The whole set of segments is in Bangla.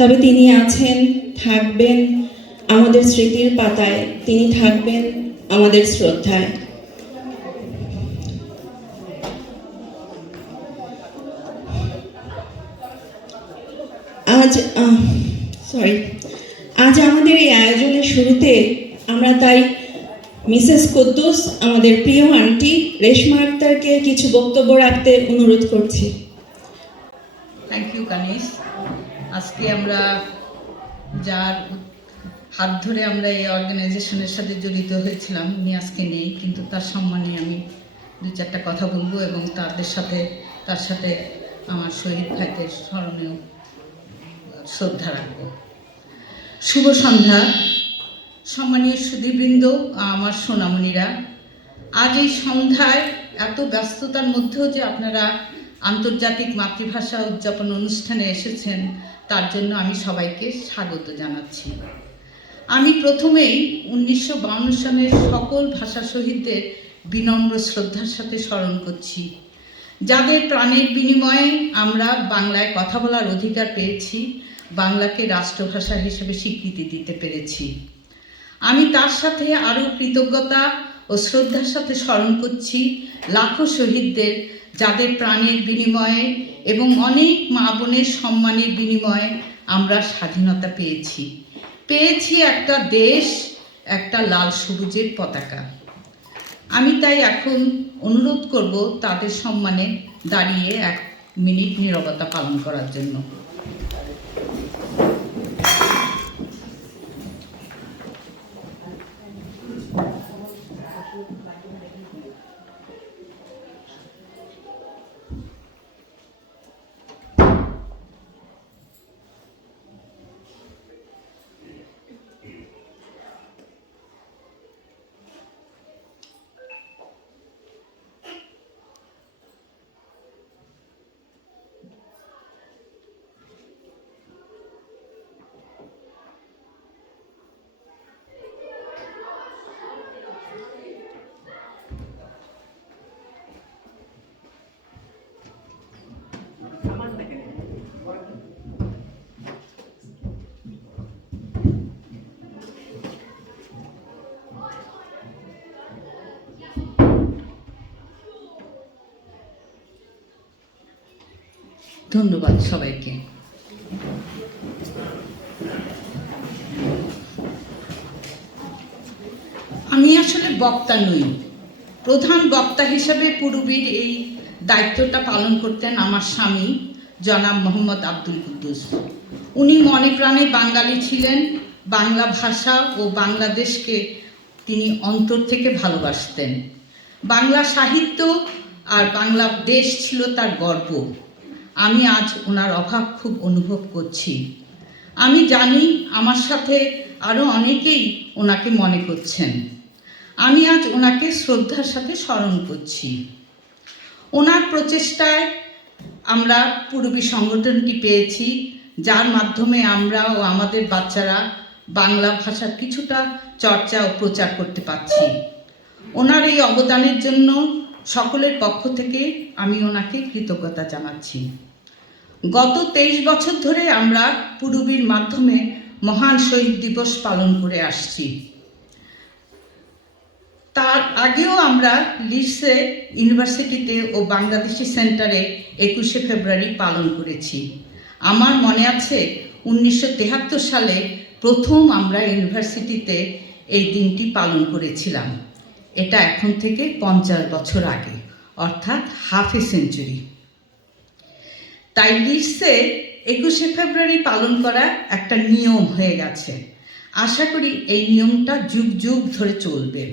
তবে তিনি আছেন, থাকবেন আমাদের স্মৃতির পাতায়, তিনি থাকবেন আমাদের শ্রদ্ধায়। আজ আমাদের এই আয়োজনের শুরুতে আমরা তাই মিসেস কুদ্দুস, আমাদের প্রিয় আন্টি রেশমা আক্তারকে কিছু বক্তব্য রাখতে অনুরোধ করছি। Thank you Kanis. আজকে আমরা যার হাত ধরে আমরা এই অর্গানাইজেশনের সাথে জড়িত হয়েছিলাম, উনি আজকে নেই, কিন্তু তার সম্মানে আমি দু চারটা কথা বলবো এবং তার সাথে আমার শহীদ ভাইদের স্মরণীয় শ্রদ্ধা রাখবো। শুভ সন্ধ্যা সম্মানীয় সুধীবৃন্দ, আমার সোনামণিরা। আজ এই সন্ধ্যায় এত ব্যস্ততার মধ্যেও যে আপনারা আন্তর্জাতিক মাতৃভাষা উদযাপন অনুষ্ঠানে এসেছেন, তার জন্য আমি সবাইকে স্বাগত জানাচ্ছি। আমি প্রথমেই 1952 সালের সকল ভাষা শহীদদের বিনম্র শ্রদ্ধার সাথে স্মরণ করছি, যাদের প্রাণের বিনিময়ে আমরা বাংলায় কথা বলার অধিকার পেয়েছি, বাংলাকে রাষ্ট্রভাষা হিসেবে স্বীকৃতি দিতে পেরেছি। আমি তার সাথে আরও কৃতজ্ঞতা ও শ্রদ্ধার সাথে স্মরণ করছি লাখো শহীদদের, যাদের প্রাণের বিনিময়ে এবং অনেক মা বোনের সম্মানের বিনিময়ে আমরা স্বাধীনতা পেয়েছি একটা দেশ, একটা লাল সবুজের পতাকা। আমি তাই এখন অনুরোধ করব তাদের সম্মানে দাঁড়িয়ে 1 মিনিট নীরবতা পালন করার জন্য। ধন্যবাদ সবাইকে। আমি আসলে বক্তা নই, প্রধান বক্তা হিসেবে পূর্বীর এই দায়িত্বটা পালন করতেন আমার স্বামী জনাব মোহাম্মদ আব্দুল কুদ্দুস। উনি মনে প্রাণে বাঙালি ছিলেন, বাংলা ভাষা ও বাংলাদেশকে তিনি অন্তর থেকে ভালোবাসতেন। বাংলা সাহিত্য আর বাংলাদেশ ছিল তার গর্ব। আমি আজ ওনার অভাব খুব অনুভব করছি। আমি জানি আমার সাথে আরও অনেকেই ওনাকে মনে করছেন। আমি আজ ওনাকে শ্রদ্ধার সাথে স্মরণ করছি। ওনার প্রচেষ্টায় আমরা পূর্বী সংগঠনটি পেয়েছি, যার মাধ্যমে আমরা ও আমাদের বাচ্চারা বাংলা ভাষার কিছুটা চর্চা ও প্রচার করতে পারছি। ওনার এই অবদানের জন্য সকলের পক্ষ থেকে আমি ওনাকে কৃতজ্ঞতা জানাচ্ছি। গত 23 বছর ধরে আমরা পূর্বীর মাধ্যমে মহান শহীদ দিবস পালন করে আসছি। তার আগেও আমরা লিডসে ইউনিভার্সিটিতে ও বাংলাদেশি সেন্টারে 21শে ফেব্রুয়ারি পালন করেছি। আমার মনে আছে 1973 সালে প্রথম আমরা ইউনিভার্সিটিতে এই দিনটি পালন করেছিলাম। এটা এখন থেকে 50 বছর আগে, অর্থাৎ হাফ এ সেঞ্চুরি। তাই লিডসে 21শে ফেব্রুয়ারি পালন করা একটা নিয়ম হয়ে গেছে। আশা করি এই নিয়মটা যুগ যুগ ধরে চলবে।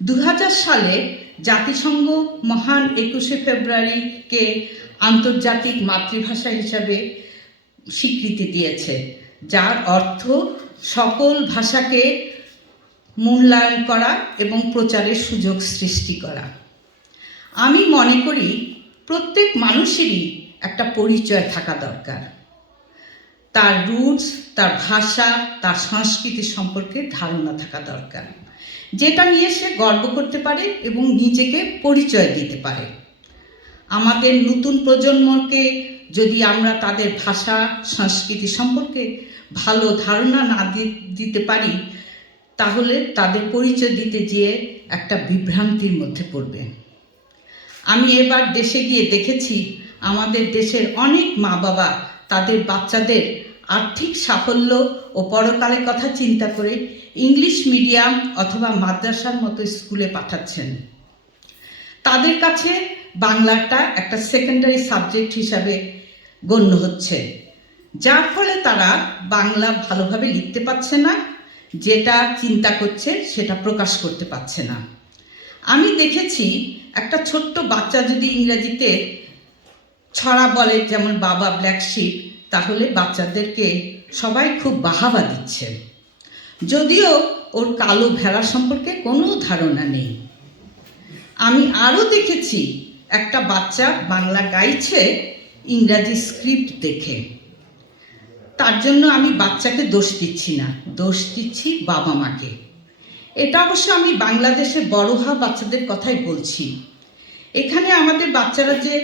2000 সালে জাতিসংঘ মহান 21শে ফেব্রুয়ারিকে আন্তর্জাতিক মাতৃভাষা হিসাবে স্বীকৃতি দিয়েছে, যার অর্থ সকল ভাষাকে মূল্যায়ন করা এবং প্রচারের সুযোগ সৃষ্টি করা। আমি মনে করি প্রত্যেক মানুষেরই একটা পরিচয় থাকা দরকার, তার রুটস, তার ভাষা, তার সংস্কৃতি সম্পর্কে ধারণা থাকা দরকার, যেটা নিয়ে সে গর্ব করতে পারে এবং নিজেকে পরিচয় দিতে পারে। আমাদের নতুন প্রজন্মকে যদি আমরা তাদের ভাষা সংস্কৃতি সম্পর্কে ভালো ধারণা না দিতে পারি, তাহলে তাদের পরিচয় দিতে গিয়ে একটা বিভ্রান্তির মধ্যে পড়বে। আমি এবার দেশে গিয়ে দেখেছি আমাদের দেশের অনেক মা বাবা তাদের বাচ্চাদের আর্থিক সাফল্য ও পরকালের কথা চিন্তা করে ইংলিশ মিডিয়াম অথবা মাদ্রাসার মতো স্কুলে পাঠাচ্ছেন। তাদের কাছে বাংলাটা একটা সেকেন্ডারি সাবজেক্ট হিসাবে গণ্য হচ্ছে, যার ফলে তারা বাংলা ভালোভাবে লিখতে পারছে না, যেটা চিন্তা করছে সেটা প্রকাশ করতে পারছে না। আমি দেখেছি একটা ছোট্ট বাচ্চা যদি ইংরেজিতে ছড়া বলে, যেমন বাবা ব্ল্যাক শিপ, তাহলে বাচ্চাদেরকে সবাই খুব বাহাবা দিচ্ছে, যদিও ওর কালো ভেড়া সম্পর্কে কোনো ধারণা নেই। আমি আরও দেখেছি একটা বাচ্চা বাংলা গাইছে ইংরাজি স্ক্রিপ্ট দেখে। তার জন্য আমি বাচ্চাকে দোষ দিচ্ছি না, দোষ দিচ্ছি বাবা মাকে। এটা অবশ্য আমি বাংলাদেশের বড় হওয়া বাচ্চাদের কথাই বলছি। এখানে আমাদের বাচ্চারা যে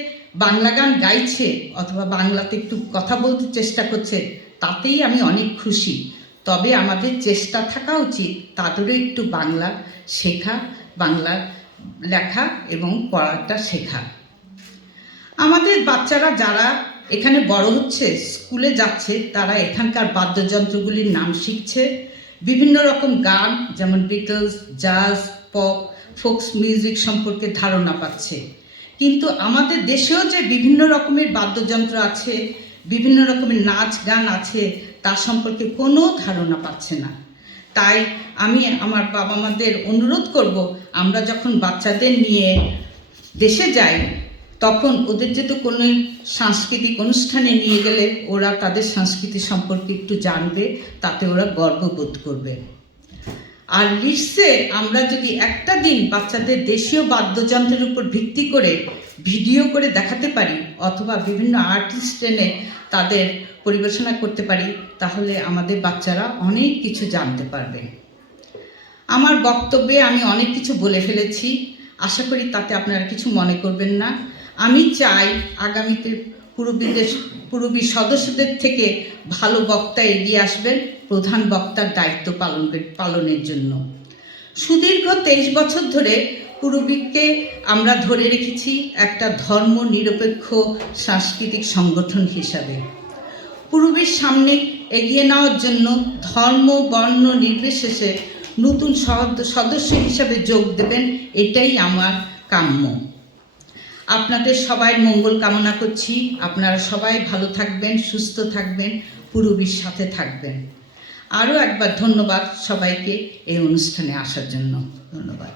বাংলা গান গাইছে অথবা বাংলাতে একটু কথা বলতে চেষ্টা করছে, তাতেই আমি অনেক খুশি। তবে আমাদের চেষ্টা থাকা উচিত তাদেরও একটু বাংলা শেখা, বাংলা লেখা এবং পড়াটা শেখা। আমাদের বাচ্চারা যারা এখানে বড় হচ্ছে, স্কুলে যাচ্ছে, তারা এখানকার বাদ্যযন্ত্রগুলির নাম শিখছে, বিভিন্ন রকম গান যেমন বিটলস, জাজ, পপ, ফোকস মিউজিক সম্পর্কে ধারণা পাচ্ছে। কিন্তু আমাদের দেশেও যে বিভিন্ন রকমের বাদ্যযন্ত্র আছে, বিভিন্ন রকমের নাচ গান আছে, তার সম্পর্কে কোনো ধারণা পাচ্ছে না। তাই আমি আমার বাবা মাদের অনুরোধ করব, আমরা যখন বাচ্চাদের নিয়ে দেশে যাই, তখন ওদের যেহেতু কোনো সাংস্কৃতিক অনুষ্ঠানে নিয়ে গেলে ওরা তাদের সংস্কৃতি সম্পর্কে একটু জানবে, তাতে ওরা গর্ববোধ করবে। আর লিডসে আমরা যদি একটা দিন বাচ্চাদের দেশীয় বাদ্যযন্ত্রের উপর ভিত্তি করে ভিডিও করে দেখাতে পারি অথবা বিভিন্ন আর্টিস্ট এনে তাদের পরিবেশনা করতে পারি, তাহলে আমাদের বাচ্চারা অনেক কিছু জানতে পারবে। আমার বক্তব্যে আমি অনেক কিছু বলে ফেলেছি, আশা করি তাতে আপনারা কিছু মনে করবেন না। আমি চাই আগামীতে পুরবী সদস্যদের থেকে ভালো বক্তা এগিয়ে আসবেন প্রধান বক্তার দায়িত্ব পালনের জন্য। সুদীর্ঘ 23 বছর ধরে পুরবীকে আমরা ধরে রেখেছি একটা ধর্ম নিরপেক্ষ সাংস্কৃতিক সংগঠন হিসাবে। পুরবীর সামনে এগিয়ে নেওয়ার জন্য ধর্ম বর্ণ নির্বিশেষে নতুন সদস্য হিসাবে যোগ দেবেন, এটাই আমার কাম্য। আপনাদের সবাই মঙ্গল কামনা করছি। আপনারা সবাই ভালো থাকবেন, সুস্থ থাকবেন, পুরবীর সাথে থাকবেন। আরও একবার ধন্যবাদ সবাইকে এই অনুষ্ঠানে আসার জন্য। ধন্যবাদ।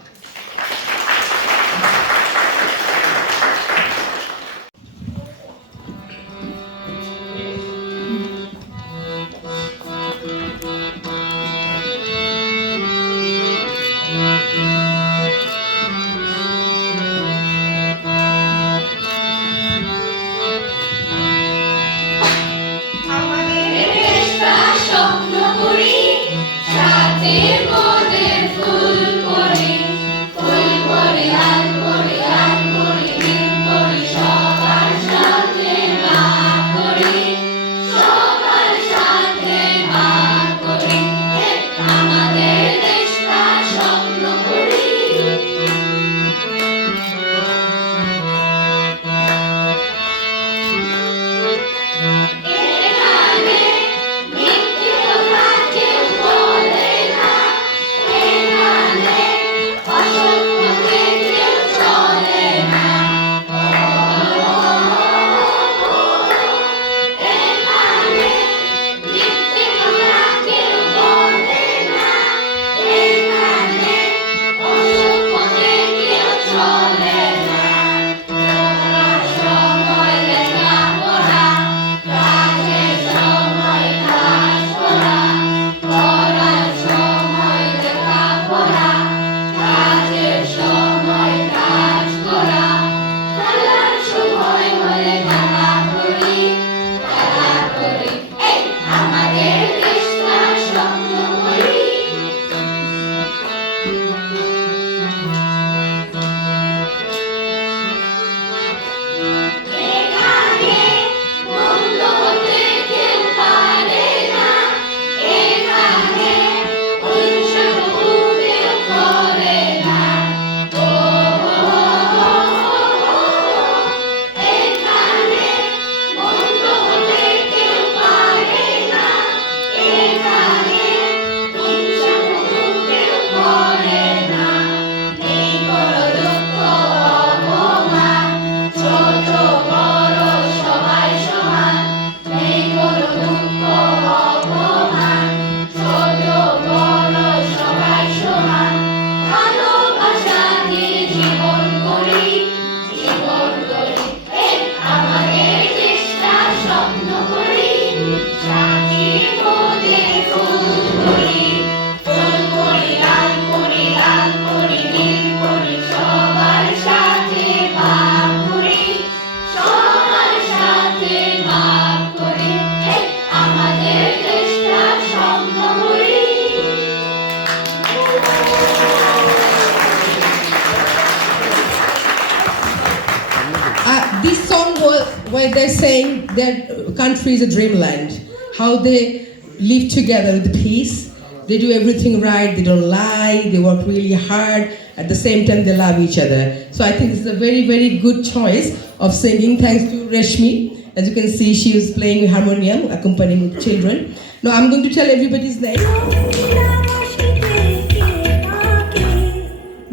like they're saying their country is a dreamland. How they live together with peace. They do everything right. They don't lie. They work really hard. At the same time, they love each other. So I think this is a very, very good choice of singing. Thanks to Reshmi. As you can see, she is playing harmonium, accompanying with children. Now I'm going to tell everybody's name.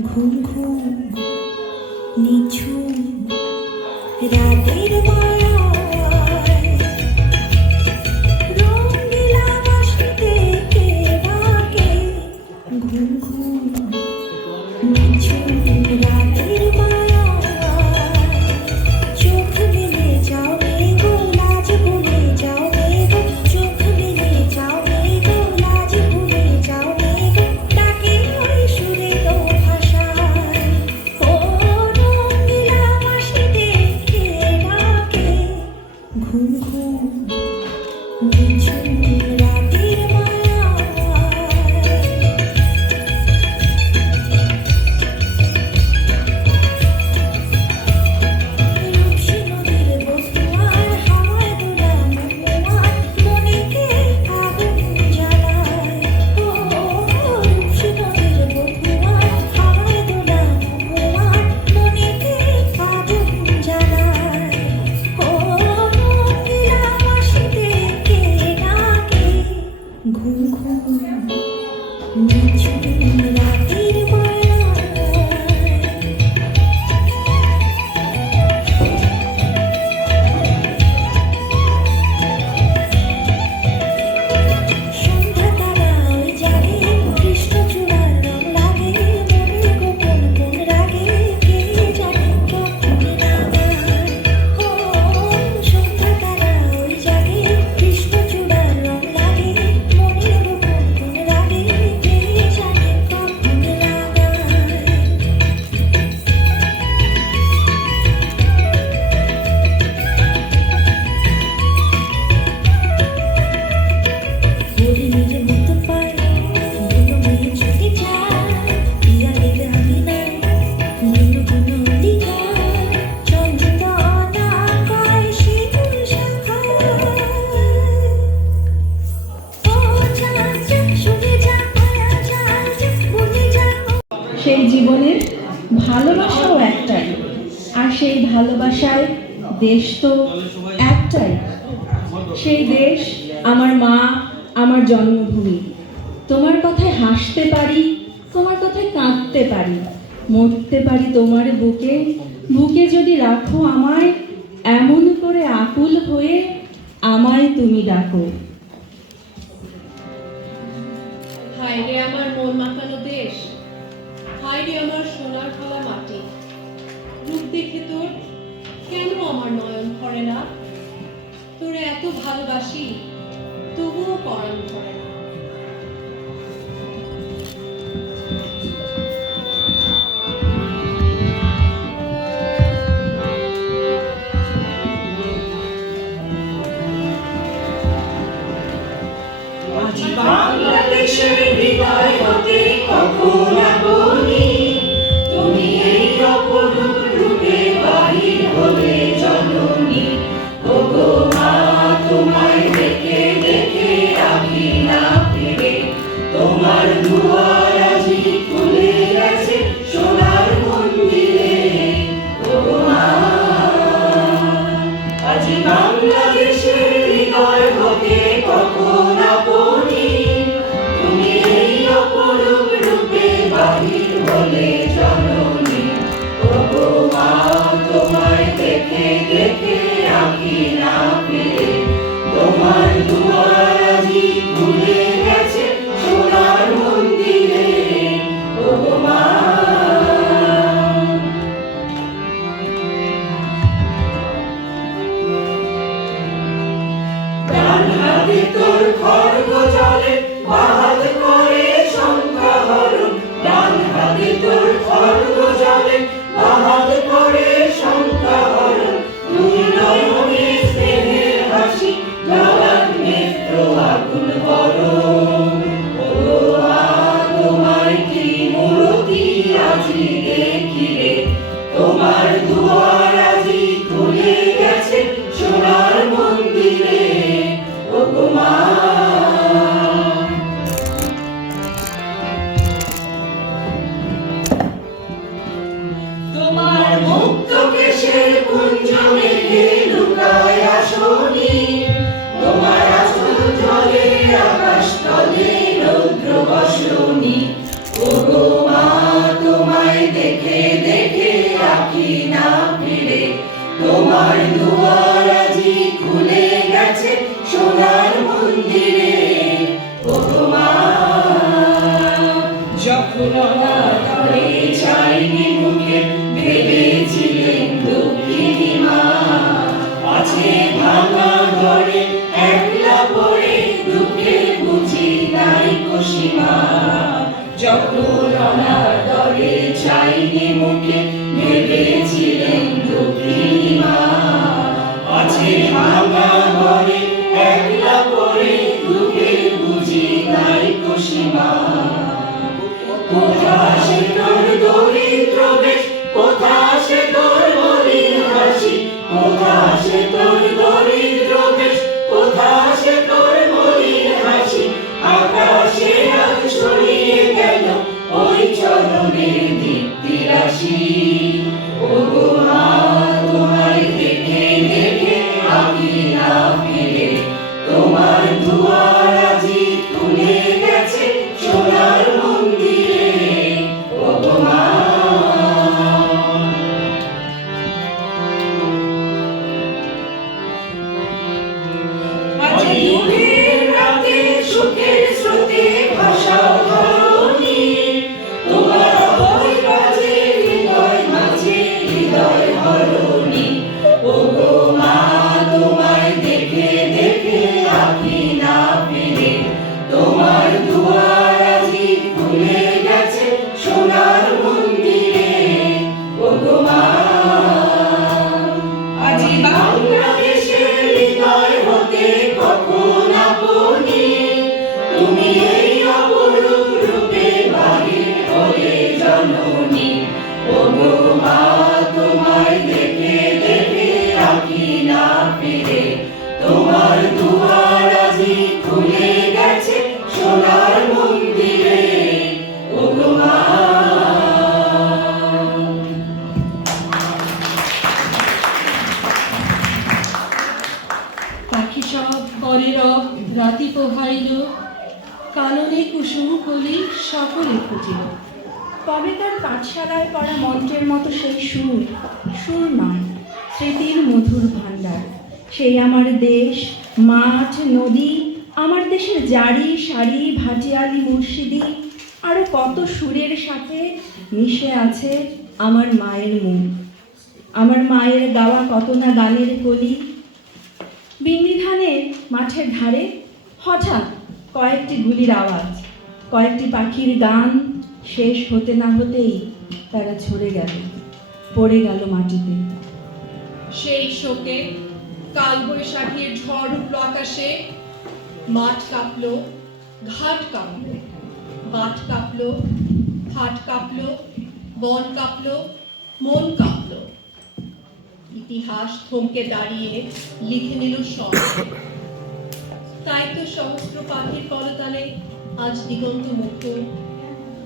ঘুম ঘুম নিঝুম রাতের মায়ায় রঙিলা বাঁশিতে কে ডাকে ঘুম ঘুম নিঝুম রাতের মায়ায় চোখ মেলে যাও গো লাজ ভুলে যাও গো চোখ মেলে যাও গো লাজ ভুলে যাও গো ডাকে ওই সুরে তো ভাষায় ও রঙিলা বাঁশিতে কে ডাকে ঘুম ঘুম নিঝুম রাতের মায়ায় রূপসী নদীর বসুয়ার হাওয়ায় দোলা মহুয়ার মনেকে আগুন জ্বালায় ও রূপসী নদীর বসুয়ার হাওয়ায় দোলা মহুয়ার মনেকে আগুন জ্বালায় ও রঙিলা বাঁশিতে কে ডাকে ঘুম ঘুম নিঝুম রাতের মায়ায় সন্ধ্যা তারা ওই জাগে কৃষ্ণচূড়ার রং লাগে মনের গোপন কোন রাগে কে জানে কখন রাগায় ও সন্ধ্যা তারা ওই জাগে কৃষ্ণচূড়ার রং লাগে মনের গোপন কোন রাগে কে জানে কখন রাগায় হরিণীর মতো পায় বুনো মেয়ে ছুটে যায় পিয়ালির আঙিনায় বুনো বুনো অলিকায় চন্দ্রকণা কয় সেতুর শাখায় ও যা যা শুনে যা মায়া যা যা বলে যা সেই জীবনের ভালোবাসাও একটাই, আর সেই ভালোবাসায় দেশ তো একটাই। সেই দেশ আমার মা, আমার জন্মভূমি। তোমার কথায় হাসতে পারি, তোমার কথায় কাঁদতে পারি, মরতে পারি তোমার বুকে। বুকে যদি রাখো আমায়, এমন করে আকুল হয়ে আমায় তুমি ডাকো। হায় রে আমার মন মাখানো দেশ, হায় রে আমার সোনার খাওয়া মাটি। রূপ দেখে তোর কেন আমার নয়ন ভরে না? তোরে এত ভালোবাসি, তবুও পরাণ ভরে না। আজ বাংলাদেশের হৃদয় হতে কখন আপনি তুমি এই অপরূপ রূপে বাহির হলে জননী ওগো মা তোমায় দেখে দেখে আমি না ফিরে তোমার দুয়ার আজি খুলে গেছে সোনার মন্দিরে ওগো মা আজ বাংলাদেশের হৃদয় হতে কখন আপনি তুমি এই অপরূপ রূপে বাহির হলে জননী ওগো মা তোমায় দেখে দেখে আমি না ফিরে তোমার দুয়ার আজি খুলে গেছে সোনার মন্দিরে ওগো মা ডান হাতে তোর খড়গ জলে বাহাত করে সংখ্যা হরণ ডান হাতে তোর খড়গ জলে বাহাত করে সংখ্যা হরণ দুই নয়নে স্নেহের হাসি লালান নেত্র আগুন বরণ ওগো মা তোমায় কি মূরতি আজি দেখি রে তোমার দুয়ার আজি খুলে গেছে দুয়ার আজি খুলে গেছে সোনার মন্দিরে। ওগো মা, যখন অনাথরে চাইনি মুখে ভেবেছিলেন দুঃখিনী মা, আছে ভাঙা ঘরে একলা পড়ে দুঃখে বুঝি নাই সীমা। যখন অনাদরে চাইনি মুখে ভেবেছিলেন দুঃখিনী মা, আছে ভাঙা ঘরে একলা পড়ে দুঃখে বুঝি নাই সীমা। কোথা সে তোর দরিদ্র বেশ, কোথা সে তোর মলিন হাসি, কোথা সে তোর দরিদ্র বেশ, কোথা সে তোর মলিন হাসি। আকাশে আজ ছড়িয়ে গেল ওই চরণের দীপ্তি রাশি। ওগো মা, তোমায় দেখে দেখে আমি না ফিরে, তোমার দুয়ার আজি খুলে গেছে সোনার মন্দিরে। ওগো মা, মাঝে দুঃখের রাতে সুখের স্রোতে ভাসাও ধরণী, তোমার অভয় কাজে হৃদয় মাঝে হৃদয় হরণী। ওগো মা, তোমায় দেখে দেখে আঁখি না ফিরে, তোমার দুয়ার আজি খুলে গেছে সোনার মন্দিরে। ওগো মা, আজি বাংলাদেশের হৃদয় হতে কখন আপনি তুমি এই অপরূপ রূপে বাহির হয়ে জননী। ওগো মা, তোমায় দেখে দেখে আঁখি না ফিরে, তোমার দুয়ার আজি খুলে গেছে সোনার মন্দিরে। ওগো মা, পাখি সব করে রব রাতি পোহাইল, কাননে কুসুম কলি সকলে ফুটিল। কবেকার পাঠশালায় পড়া মন্ত্রের মতো সেই সুর, সুর নয়, স্মৃতির মধুর ভাণ্ডার। সেই আমার দেশ, মাঠ, নদী, আমার দেশের জারি সারি ভাটিয়ালি মুর্শিদি, আরও কত সুরের সাথে মিশে আছে আমার মায়ের মুখ, আমার মায়ের গাওয়া কত না গানের কলি। বিন্নি ধানের মাঠের ধারে হঠাৎ কয়েকটি গুলির আওয়াজ, কয়েকটি পাখির গান শেষ হতে না হতেই তারা ঝরে গেল, পড়ে গেল মাটিতে। সেই শোকে কালবৈশাখীর ঝড় উঠল আকাশে, মাঠ কাঁপলো, ঘাট কাঁপলো, বাট কাঁপলো, হাট কাঁপলো, বন কাঁপলো, মন কাঁপলো। ইতিহাস থমকে দাঁড়িয়ে লিখে নিল সব। তাই তো সহস্র পাখির কলতানে আজ দিগন্ত মুক্ত।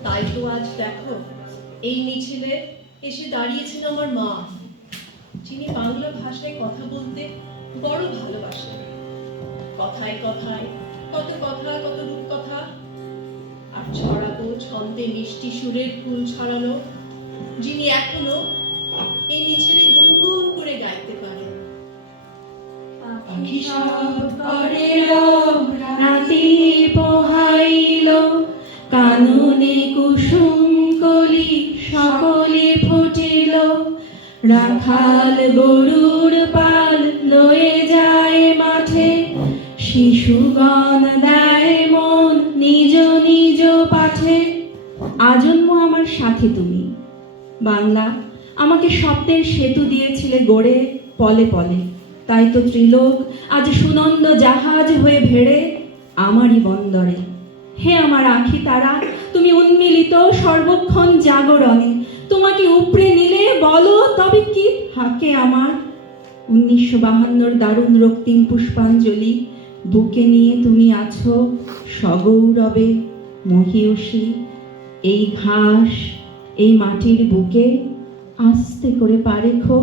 তাই তো আজ দেখো এই মিছিলে এসে দাঁড়িয়েছেন আমার মা, যিনি বাংলা ভাষায় কথা বলতে বড় ভালোবাসেন। কথায় কথায় কত কথা, কত রূপকথা, আর ছড়াবো ছন্দে মিষ্টি সুরের ফুল ছড়ানো, যিনি এখনো এই মিছিলে গুনগুন করে গাইতে পারেন। পাখি সব করে রব রাতি পোহাইল, কাননে কুসুম কলি সকলে ফুটিল। রাখাল গরুর পাল লয়ে যায় মাঠে, শিশুগণ দেয় মন নিজ নিজ পাঠে। আজন্ম আমার সাথী তুমি বাংলা, আমাকে স্বপ্নের সেতু দিয়েছিলে গড়ে পলে পলে। তাই তো ত্রিলোক আজ সুনন্দ জাহাজ হয়ে ভেড়ে আমারই বন্দরে। হে আমার আঁখি তারা, তুমি উন্মিলিত সর্বক্ষণ জাগরণে। তোমাকে উপড়ে নিলে বলো তবে কি থাকে আমার। 1952 দারুণ রক্তিম পুষ্পাঞ্জলি বুকে নিয়ে তুমি আছো সগৌরবে মহীয়সী। এই ঘাস, এই মাটির বুকে আস্তে করে পা রেখো।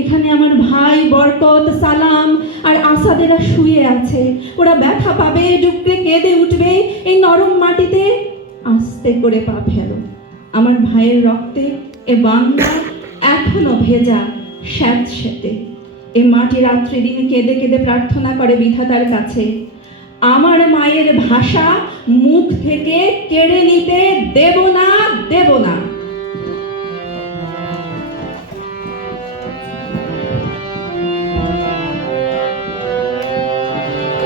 এখানে আমার ভাই বরকত, সালাম আর আসাদেরা শুয়ে আছে। ওরা ব্যথা পাবে, ডুকরে কেঁদে উঠবে এই নরম মাটিতে। আস্তে করে পা ফেলো। আমার ভাইয়ের রক্তে এ বাংলা এখনো ভেজা স্যাঁতস্যাঁতে। এ মাটি রাত্রি দিন কেঁদে কেঁদে প্রার্থনা করে বিধাতার কাছে, আমার মায়ের ভাষা মুখ থেকে কেড়ে নিতে দেব না, দেব না।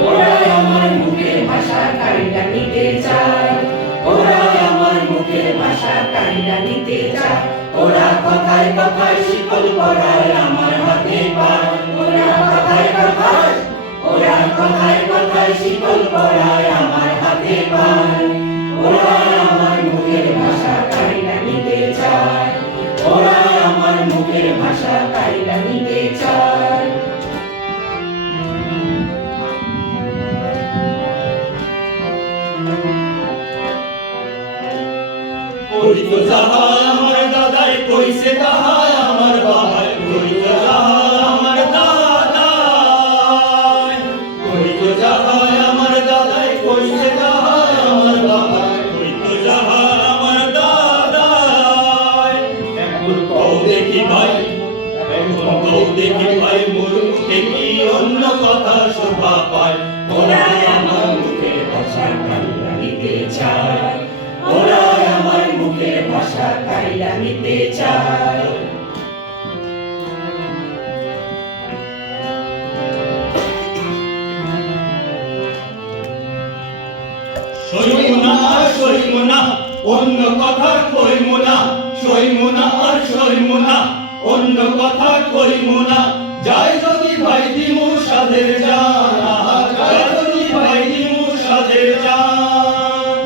ওরা আমার মুখের ভাষা কাইরা নিতে চায়, ওরা আমার মুখের ভাষা কাইরা নিতে চায়, ওরা কথায় কথায় শিকল পরায় আমার হাতে পায়, ওরা কথায় কথায়, ওরা কথায় কথায় শিকল পরায় আমার হাতে পায়, ওরা আমার মুখের ভাষা কাইরা নিতে চায়, ওরা আমার মুখের ভাষা কাইরা নিতে চায়। কইত যাহা আমার দাদাই কইছে তাহা আমার বাবাই, কইত যাহা আমার দাদাই, কইত যাহা আমার দাদাই কইছে তাহা আমার বাবাই, কইত যাহা আমার দাদাই। এখন কও দেখি ভাই, এখন কও দেখি ভাই, মোর মুখে কি অন্য কথা শোভা পায়? ওরা আমার মুখের ভাষা কাইরা নিতে চায়, ওরা আমার মুখের ভাষা কাইরা নিতে চায়। সইমু না আর সইমু না, অন্য কথা কইমু না, সইমু না আর সইমু না, অন্য কথা কইমু না। যাই যদি ভাই দিমু সাদের জান, যাই যদি ভাই দিমু সাদের জান।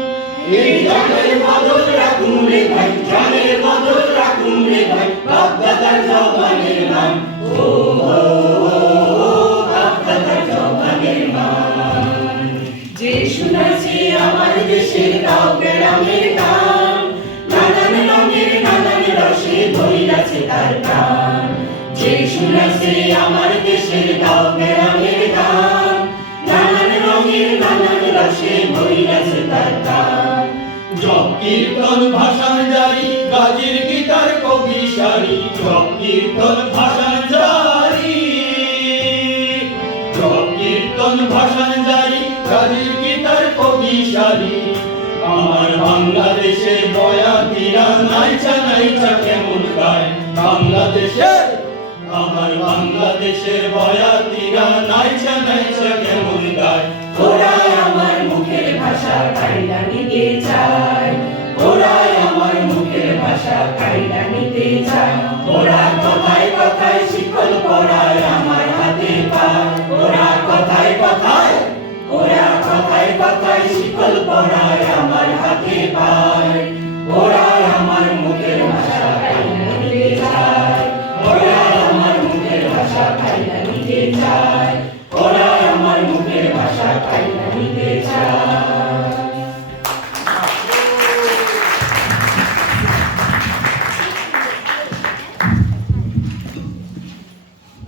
এই জানের বদল রাখুন রে ভাই, জানের বদল রাখুন রে ভাই, বাপ দাদার জবানের মান, ও বাপ দাদার জবানের মান। যে শুনেছি আমার দেশের গাঁও গ্রামের গান, নানান রঙের নানান রসে ভরিয়াছে তার প্রাণ। যে শুনেছি আমার দেশের গাঁও গ্রামের গান, নানান রঙের নানান রসে ভরিয়াছে তার প্রাণ। জপ কীর্তন ভাষণ জারি, গাজীর গীতার কবি সারি, জপ কীর্তন ভাষণ জারি, জপ কীর্তন ভাষণ জারি, গাজীর গীতার কবি সারি। আমার বাংলাদেশের বয়াতিরা নাইচা নাইচা কেমন গায়, বাংলাদেশের, আমার বাংলাদেশের বয়াতিরা নাইচা নাইচা কেমন গায়। ওরা আমার মুখের ভাষা কাইরা নিতে চায়, ওরা আমার মুখের ভাষা কাইরা নিতে চায়, ওরা কথায় কথায় শিকল পরায় আমার হাতে পায়, ওরা কথায় কথায়, ওরা কথায় কথায় শিকল পরায় আমার হাতে পায়, ওরা আমার মুখের ভাষা কাইরা নিতে চায়, ওরা আমার মুখের ভাষা কাইরা নিতে চায়, ওরা আমার মুখের ভাষা কাইরা নিতে চায়।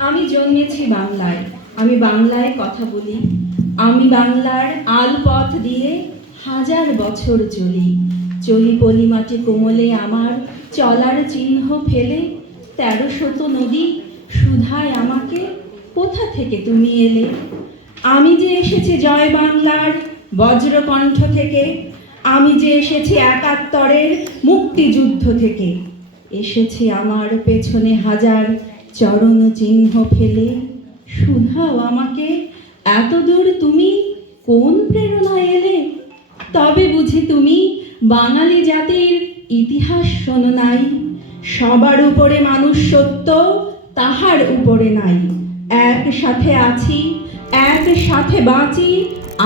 আমি জন্মেছি বাংলায়, আমি বাংলায় কথা বলি, আমি বাংলার আলপথ দিয়ে হাজার বছর চলি, চলি পলিমাটি কোমলে আমার চলার চিহ্ন ফেলে। 1300 নদী সুধায় আমাকে, কোথা থেকে তুমি এলে? আমি যে এসেছি জয় বাংলার বজ্রকণ্ঠ থেকে, আমি যে এসেছি 71-এর মুক্তিযুদ্ধ থেকে, এসেছি আমার পেছনে হাজার চরণ চিহ্ন ফেলে। শুধাও আমাকে, এত দূর তুমি কোন প্রেরণায় এলে? তবে বুঝি তুমি বাঙালি জাতির ইতিহাস শোনো নাই? সবার উপরে মানুষ সত্য, তাহার উপরে নাই। একসাথে আছি, একসাথে বাঁচি,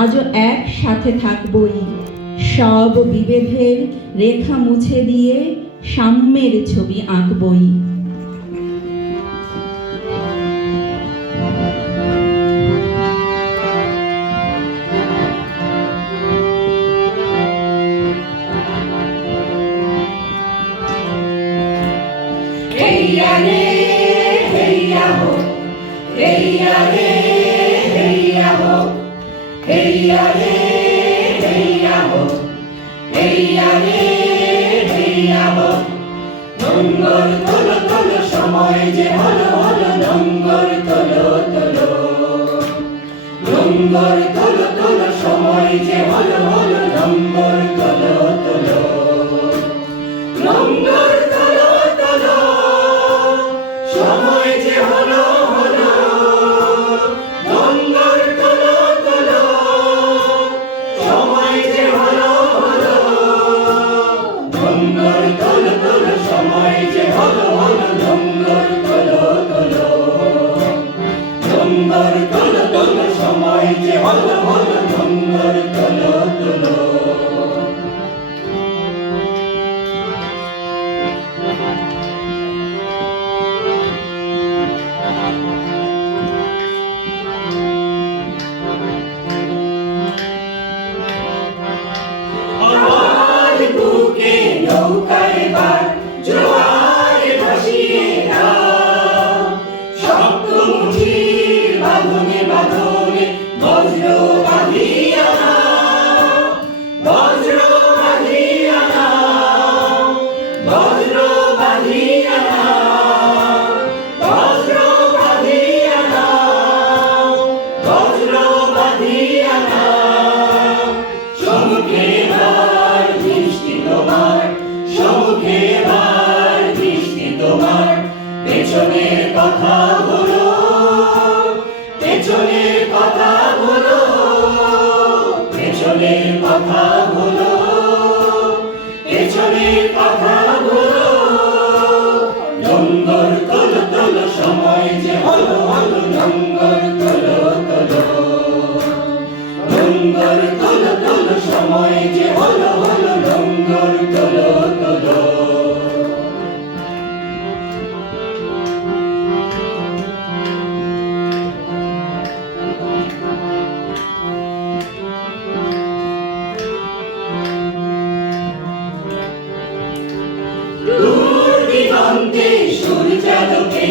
আজও একসাথে থাকবই। সব বিভেদের রেখা মুছে দিয়ে সাম্যের ছবি আঁকবই। হেইয়া রে হেইয়া হো, হেইয়া রে হেইয়া হো, হেইয়া রে হেইয়া হো, হেইয়া রে হেইয়া হো, নোঙ্গর তোলো তোলো সময় যে হলো হলো নোঙ্গর তোলো তোলো নোঙ্গর তোলো তোলো সময় যে হলো হলো নোঙ্গর তোলো তোলো নোঙ্গর তোলো তোলো সময় যে হলো হলো নোঙ্গর তোলো তোলো সময় যে হলো হলো নোঙ্গর তোলো তোলো সময় যে হলো হলো নোঙ্গর তোলো তোলো নোঙ্গর তোলো তোলো সময় যে হলো হলো নোঙ্গর তোলো তোলো আমার বুকে নৌকায় বার জোয়ারে ভাসিয়ে দাও শক্ত মুঠির বাঁধনে বাঁধনে বজ্র বাঁধিয়া নাও বজ্র বাঁধিয়া নাও বজ্র বাঁধিয়া নাও বজ্র বাঁধিয়া নাও বজ্র বাঁধিয়া নাও সম্মুখে বার দৃষ্টি তোমার সম্মুখে বার দৃষ্টি তোমার পেছনের কথা বলো পেছনের কথা বলো পেছনের কথা বলো পেছনের কথা বলো নোঙ্গর তোলো তোলো সময় যে হলো হলো নোঙ্গর তোলো তোলো নোঙ্গর তোলো তোলো সময় যে হলো হলো নোঙ্গর তোলো তোলো দূর দিগন্তে সূর্যালোকে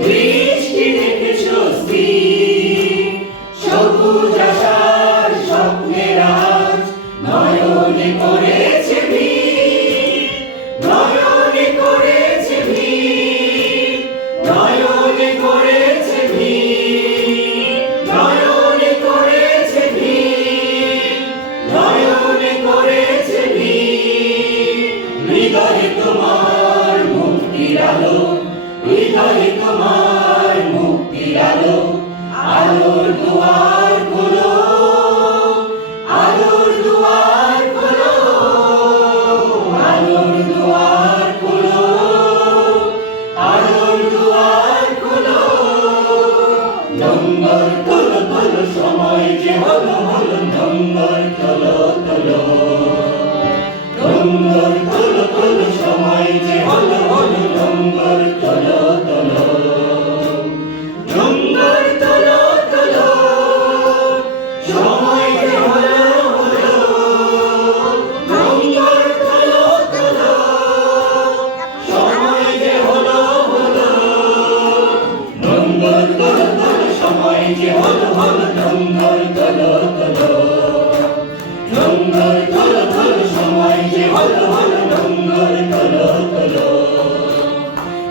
দৃষ্টি রেখেছো স্থির সবুজ আশার স্বপ্নের আজ নয়নে করেছে ভিড় নয়নে করেছে ভিড় নয়নে করেছে ভিড় নয়নে করেছে ভিড় নয়নে করেছে ভিড় হৃদয়ে তোমার মুক্তির আলো হৃদয়ে তোমার মুক্তির আলো আলোর দুয়ার খোলো আলোর দুয়ার খোলো আলোর দুয়ার খোলো আলোর দুয়ার খোলো নোঙ্গর তোলো তোলো সময় যে হলো হলো নোঙ্গর তোলো তোলো নোঙ্গর তোলো তোলো সময় যে হলো হলো নোঙ্গর তোলো তোলো নোঙ্গর তোলো তোলো সময় যে হলো হলো নোঙ্গর তোলো তোলো সময় যে হলো হলো নোঙ্গর তোলো তোলো সময় যে হলো হলো নোঙ্গর তোলো তোলো নোঙ্গর তোলো তোলো সময় যে হলো হলো নোঙ্গর তোলো তোলো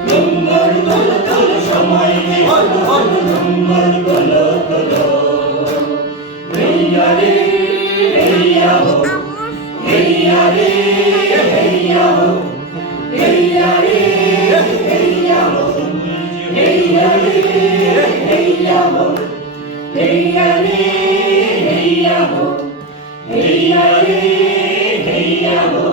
নোঙ্গর তোলো তোলো সময় যে হলো হলো নোঙ্গর তোলো তোলো হেইয়া রে হেইয়া হো হেইয়া রে হেইয়া হো হেইয়া রে হেইয়া হো হেইয়া রে হেইয়া হো হেইয়া রে হেইয়া হো হেইয়া রে হেইয়া হো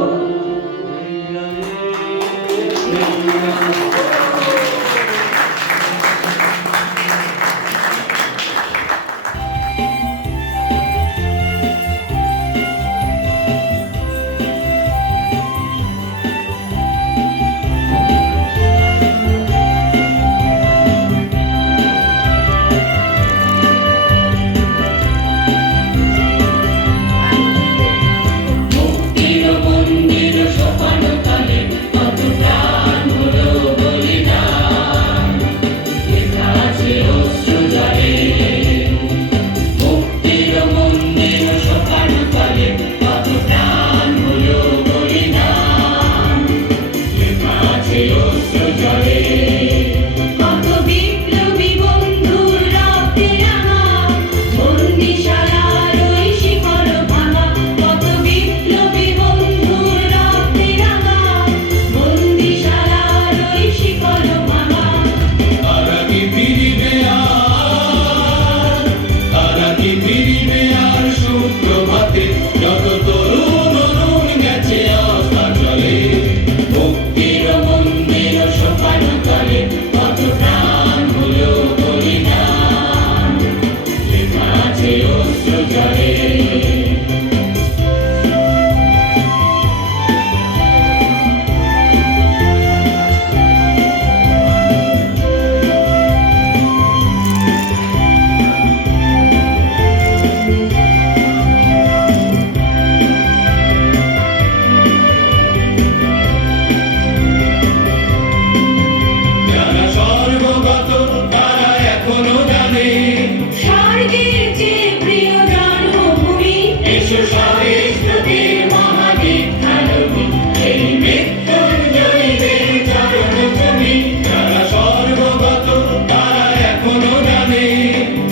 এসো সহিষ্ণুতির মহাবিখ্যানবী, এই মৃত্যুঞ্জয়ীদের চরণ তুমি, যারা সর্বগত তারা এখনো জানে,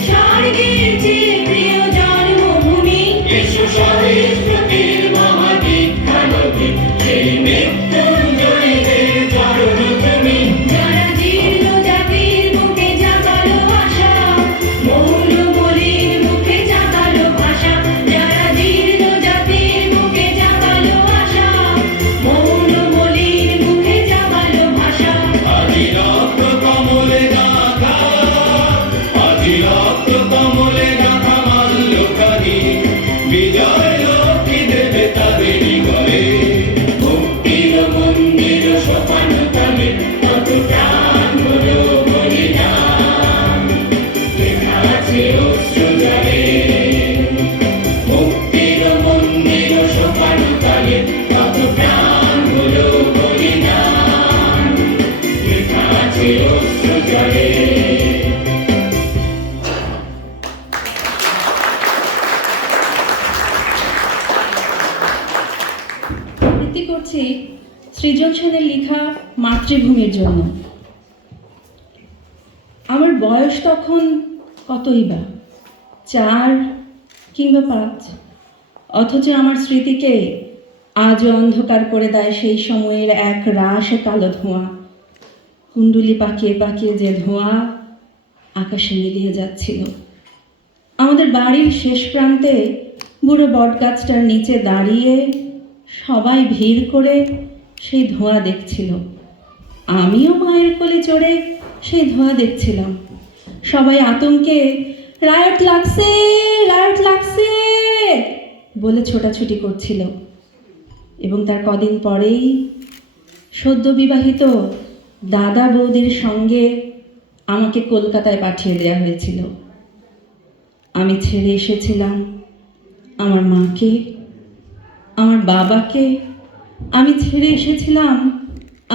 স্বর্গের চেয়ে প্রিয় জন্মভূমি, এসো সহিষ্ণুতির মহাবিখ্যানবী, এই মৃত্যুঞ্জয়ীদের চরণ তুমি, যারা জীর্ণ জাতির বুকে জাগালো আশা, মৌলবলির মুখে জাগালো ভাষা, যারা জীর্ণ জাতির বুকে জাগালো আশা, মৌলবলির মুখে জাগালো ভাষা। আজি রক্ত কমলে গাথা, আজি রক্ত কমলে গাথা মাল্যকারী, বিজয় লক্ষ্মী দেবে তাদেরই ঘরে, মুক্তির মন্দির সোপান তলে কত প্রাণ হলো বলিদান, লেখা আছে অশ্রু জলে, মুক্তির মন্দির সোপান তলে কত প্রাণ হলো বলিদান, লেখা আছে অশ্রু জলে। আবৃত্তি করছি সৃজন সেনের লেখা মাতৃভূমির জন্য। আমার বয়স তখন কতই বা, 4 কিংবা 5, অথচ আমার স্মৃতিকে আজও অন্ধকার করে দেয় সেই সময়ের এক রাশ কালো ধোঁয়া। কুণ্ডুলি পাকিয়ে পাকিয়ে যে ধোঁয়া আকাশে মিলিয়ে যাচ্ছিল। আমাদের বাড়ির শেষ প্রান্তে বুড়ো বটগাছটার নিচে দাঁড়িয়ে সবাই ভিড় করে সেই ধোঁয়া দেখছিল। আমিও মায়ের কোলে চড়ে সেই ধোঁয়া দেখছিলাম। সবাই আতঙ্কে রায়ট লাগছে, রায়ট লাগছে বলে ছোটাছুটি করছিল। এবং তার কদিন পরেই সদ্য বিবাহিত দাদা বৌদির সঙ্গে আমাকে কলকাতায় পাঠিয়ে দেওয়া হয়েছিল। আমি ছেড়ে এসেছিলাম আমার মাকে, আমার বাবাকে, আমি ছেড়ে এসেছিলাম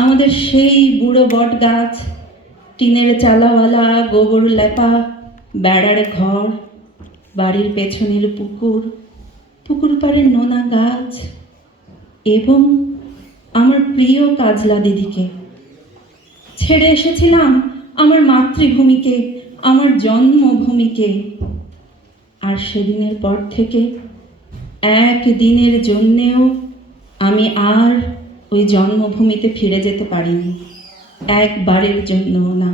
আমাদের সেই বুড়ো বট গাছ, টিনের চালাওয়ালা, গোবর লেপা, বেড়ার ঘর, বাড়ির পেছনের পুকুর, পুকুর পাড়ের নোনা গাছ এবং আমার প্রিয় কাজলা দিদিকে। ছেড়ে এসেছিলাম আমার মাতৃভূমিকে, আমার জন্মভূমিকে। আর সেদিনের পর থেকে একদিনের জন্যেও আমি আর ওই জন্মভূমিতে ফিরে যেতে পারিনি, একবারের জন্যও না।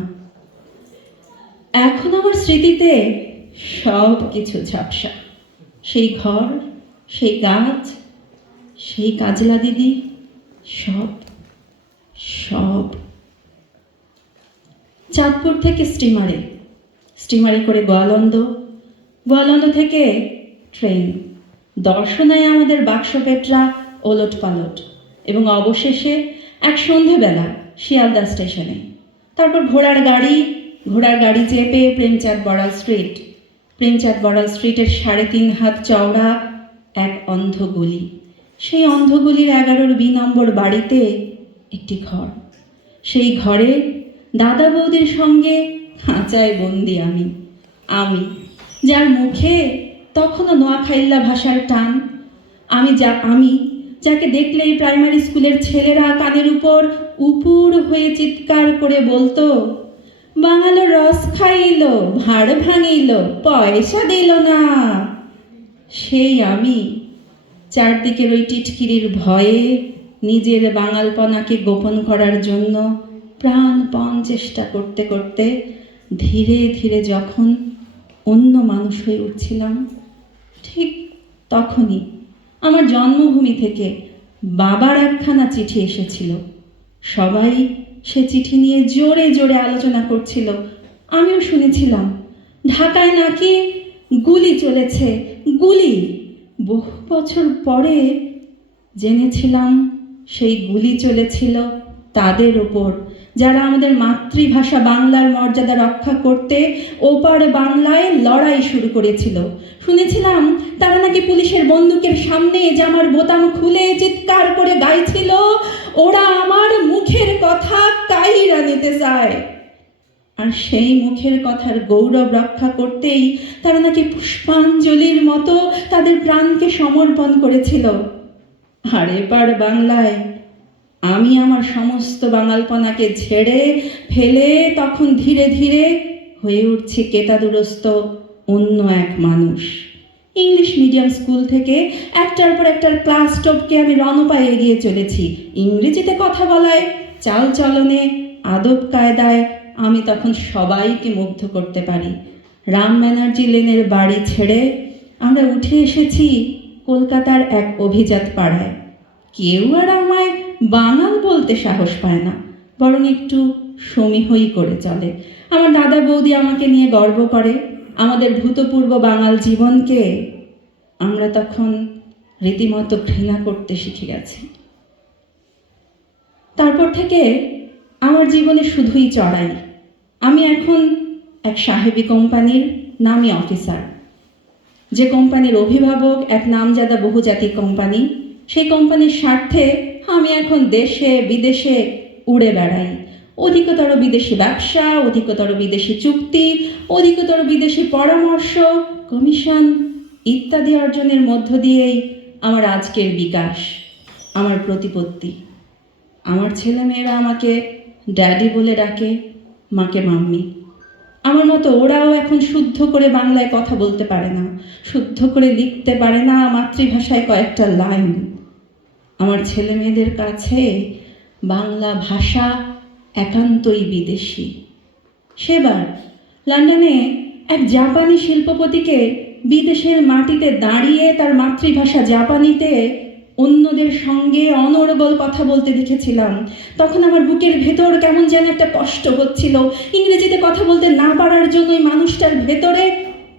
এখন আমার স্মৃতিতে সব কিছু ঝাপসা। সেই ঘর, সেই গাছ, সেই কাজলা দিদি, সব সব। চাঁদপুর থেকে স্টিমারে করে গোয়ালন্দ, গোয়ালন্দ থেকে ট্রেন, দর্শনায় আমাদের বাক্সপেটরা ওলট পালট, এবং অবশেষে এক সন্ধেবেলা শিয়ালদা স্টেশনে। তারপর ঘোড়ার গাড়ি চেপে প্রেমচাঁদ বড়াল স্ট্রিটের 3.5 হাত চওড়া এক অন্ধ গলি। সেই অন্ধ গলির 11 নম্বর বাড়িতে একটি ঘর। সেই ঘরে দাদা বৌদির সঙ্গে খাঁচায় বন্দি আমি, যার মুখে তখনও নোয়াখাইল্লা ভাষার টান। আমি যাকে দেখলেই প্রাইমারি স্কুলের ছেলেরা কানের উপর উপুর হয়ে চিৎকার করে বলতো, বাঙালো রস খাইল, ভাড় ভাঙিল, পয়সা দিল না। সেই আমি চারদিকের ওই টিটকিরির ভয়ে নিজের বাঙালপনাকে গোপন করার জন্য প্রাণপণ চেষ্টা করতে করতে ধীরে ধীরে যখন অন্য মানুষ হয়ে উঠছিলাম, ঠিক তখনই আমার জন্মভূমি থেকে বাবার একখানা চিঠি এসেছিল। সবাই সে চিঠি নিয়ে জোরে জোরে আলোচনা করছিল। আমিও শুনেছিলাম ঢাকায় নাকি গুলি চলেছে, গুলি। বহু বছর পরে জেনেছিলাম সেই গুলি চলেছিল তাদের ওপর, যারা আমাদের মাতৃভাষা বাংলার মর্যাদা রক্ষা করতে ওপার বাংলায় লড়াই শুরু করেছিল। শুনেছিলাম তারা নাকি পুলিশের বন্দুকের সামনে জামার বোতাম খুলে চিৎকার করে গাইছিল, ওরা আমার মুখের কথা কাইরা নিতে চায়। আর সেই মুখের কথার গৌরব রক্ষা করতেই তারা নাকি পুষ্পাঞ্জলির মতো তাদের প্রাণকে সমর্পণ করেছিল। আর এবার বাংলায় আমি আমার সমস্ত বাঙালপনাকে ঝেড়ে ফেলে তখন ধীরে ধীরে হয়ে উঠছি কেতাদুরস্ত অন্য এক মানুষ। ইংলিশ মিডিয়াম স্কুল থেকে একটার পর একটার ক্লাস টপকে আমি রণপায়ে এগিয়ে চলেছি। ইংরেজিতে কথা বলায়, চাল চলনে, আদব কায়দায় আমি তখন সবাইকে মুগ্ধ করতে পারি। রাম ব্যানার্জি লেনের বাড়ি ছেড়ে আমরা উঠে এসেছি কলকাতার এক অভিজাত পাড়ায়। কেউ আর আমায় বাঙাল বলতে সাহস পায় না, বরং একটু সমীহই করে চলে। আমার দাদা বৌদি আমাকে নিয়ে গর্ব করে। আমাদের ভূতপূর্ব বাঙাল জীবনকে আমরা তখন রীতিমতো ঘৃণা করতে শিখে গেছি। তারপর থেকে আমার জীবনে শুধুই চড়াই। আমি এখন এক সাহেবী কোম্পানির নামী অফিসার। যে কোম্পানির অভিভাবক এক নামজাদা বহুজাতিক কোম্পানি, সেই কোম্পানির স্বার্থে আমি এখন দেশে বিদেশে উড়ে বেড়াই। অধিকতর বিদেশি ব্যবসা, অধিকতর বিদেশি চুক্তি, অধিকতর বিদেশি পরামর্শ, কমিশন ইত্যাদি অর্জনের মধ্য দিয়েই আমার আজকের বিকাশ, আমার প্রতিপত্তি। আমার ছেলেমেয়েরা আমাকে ড্যাডি বলে ডাকে, মাকে মাম্মি। আমার মতো ওরাও এখন শুদ্ধ করে বাংলায় কথা বলতে পারে না, শুদ্ধ করে লিখতে পারে না মাতৃভাষায় কয়েকটা লাইন। আমার ছেলে মেয়েদের কাছে বাংলা ভাষা একান্তই বিদেশি। সেবার লন্ডনে এক জাপানি শিল্পপতিকে বিদেশের মাটিতে দাঁড়িয়ে তার মাতৃভাষা জাপানিতে অন্যদের সঙ্গে অনর্গল কথা বলতে দেখেছিলাম। তখন আমার বুকের ভেতর কেমন যেন একটা কষ্ট হচ্ছিল। ইংরেজিতে কথা বলতে না পারার জন্য ওই মানুষটার ভেতরে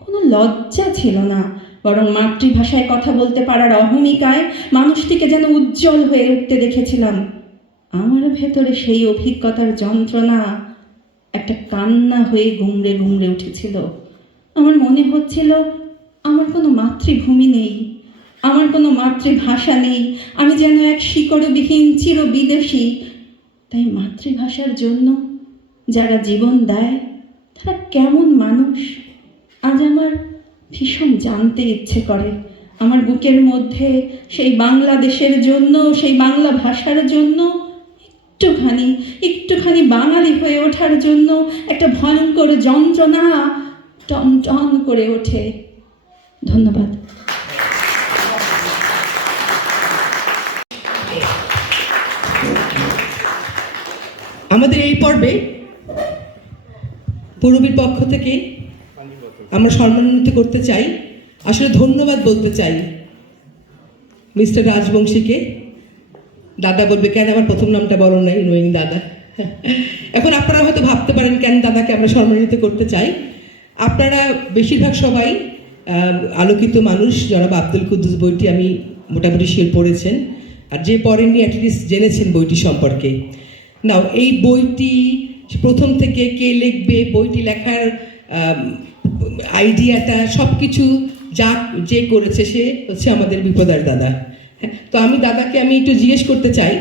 কোনো লজ্জা ছিল না, বরং মাতৃভাষায় কথা বলতে পারার অহমিকায় মানুষটিকে যেন উজ্জ্বল হয়ে উঠতে দেখেছিলাম। আমার ভেতরে সেই অভিজ্ঞতার যন্ত্রণা একটা কান্না হয়ে গুমড়ে গুমড়ে উঠেছিল। আমার মনে হচ্ছিল আমার কোনো মাতৃভূমি নেই, আমার কোনো মাতৃভাষা নেই, আমি যেন এক শিকড়বিহীন চির বিদেশি। তাই মাতৃভাষার জন্য যারা জীবন দেয় তারা কেমন মানুষ আজ আমার ভীষণ জানতে ইচ্ছে করে। আমার বুকের মধ্যে সেই বাংলাদেশের জন্য, সেই বাংলা ভাষার জন্য একটুখানি বাঙালি হয়ে ওঠার জন্য একটা ভয়ঙ্কর যন্ত্রণা টন টন করে ওঠে। ধন্যবাদ। আমাদের এই পর্বে পূরবীর পক্ষ থেকে আমরা সম্মানিত করতে চাই, আসলে ধন্যবাদ বলতে চাই মিস্টার রাজবংশীকে। দাদা বলবে, কেন আমার প্রথম নামটা বলো নাই, নোয়িং দাদা। এখন আপনারা হয়তো ভাবতে পারেন কেন দাদাকে আমরা সম্মানিত করতে চাই। আপনারা বেশিরভাগ সবাই আলোকিত মানুষ। জনাব আব্দুল কুদ্দুস বইটি আমি মোটামুটি শিওর পড়েছেন, আর যে পড়েননি অ্যাটলিস্ট জেনেছেন বইটি সম্পর্কে। নাও এই বইটি প্রথম থেকে কে লিখবে, বইটি লেখার আইডিয়াটা সব কিছু যে করেছে সে হচ্ছে আমাদের বিপদার দাদা। তো আমি দাদাকে একটু জিজ্ঞেস করতে চাই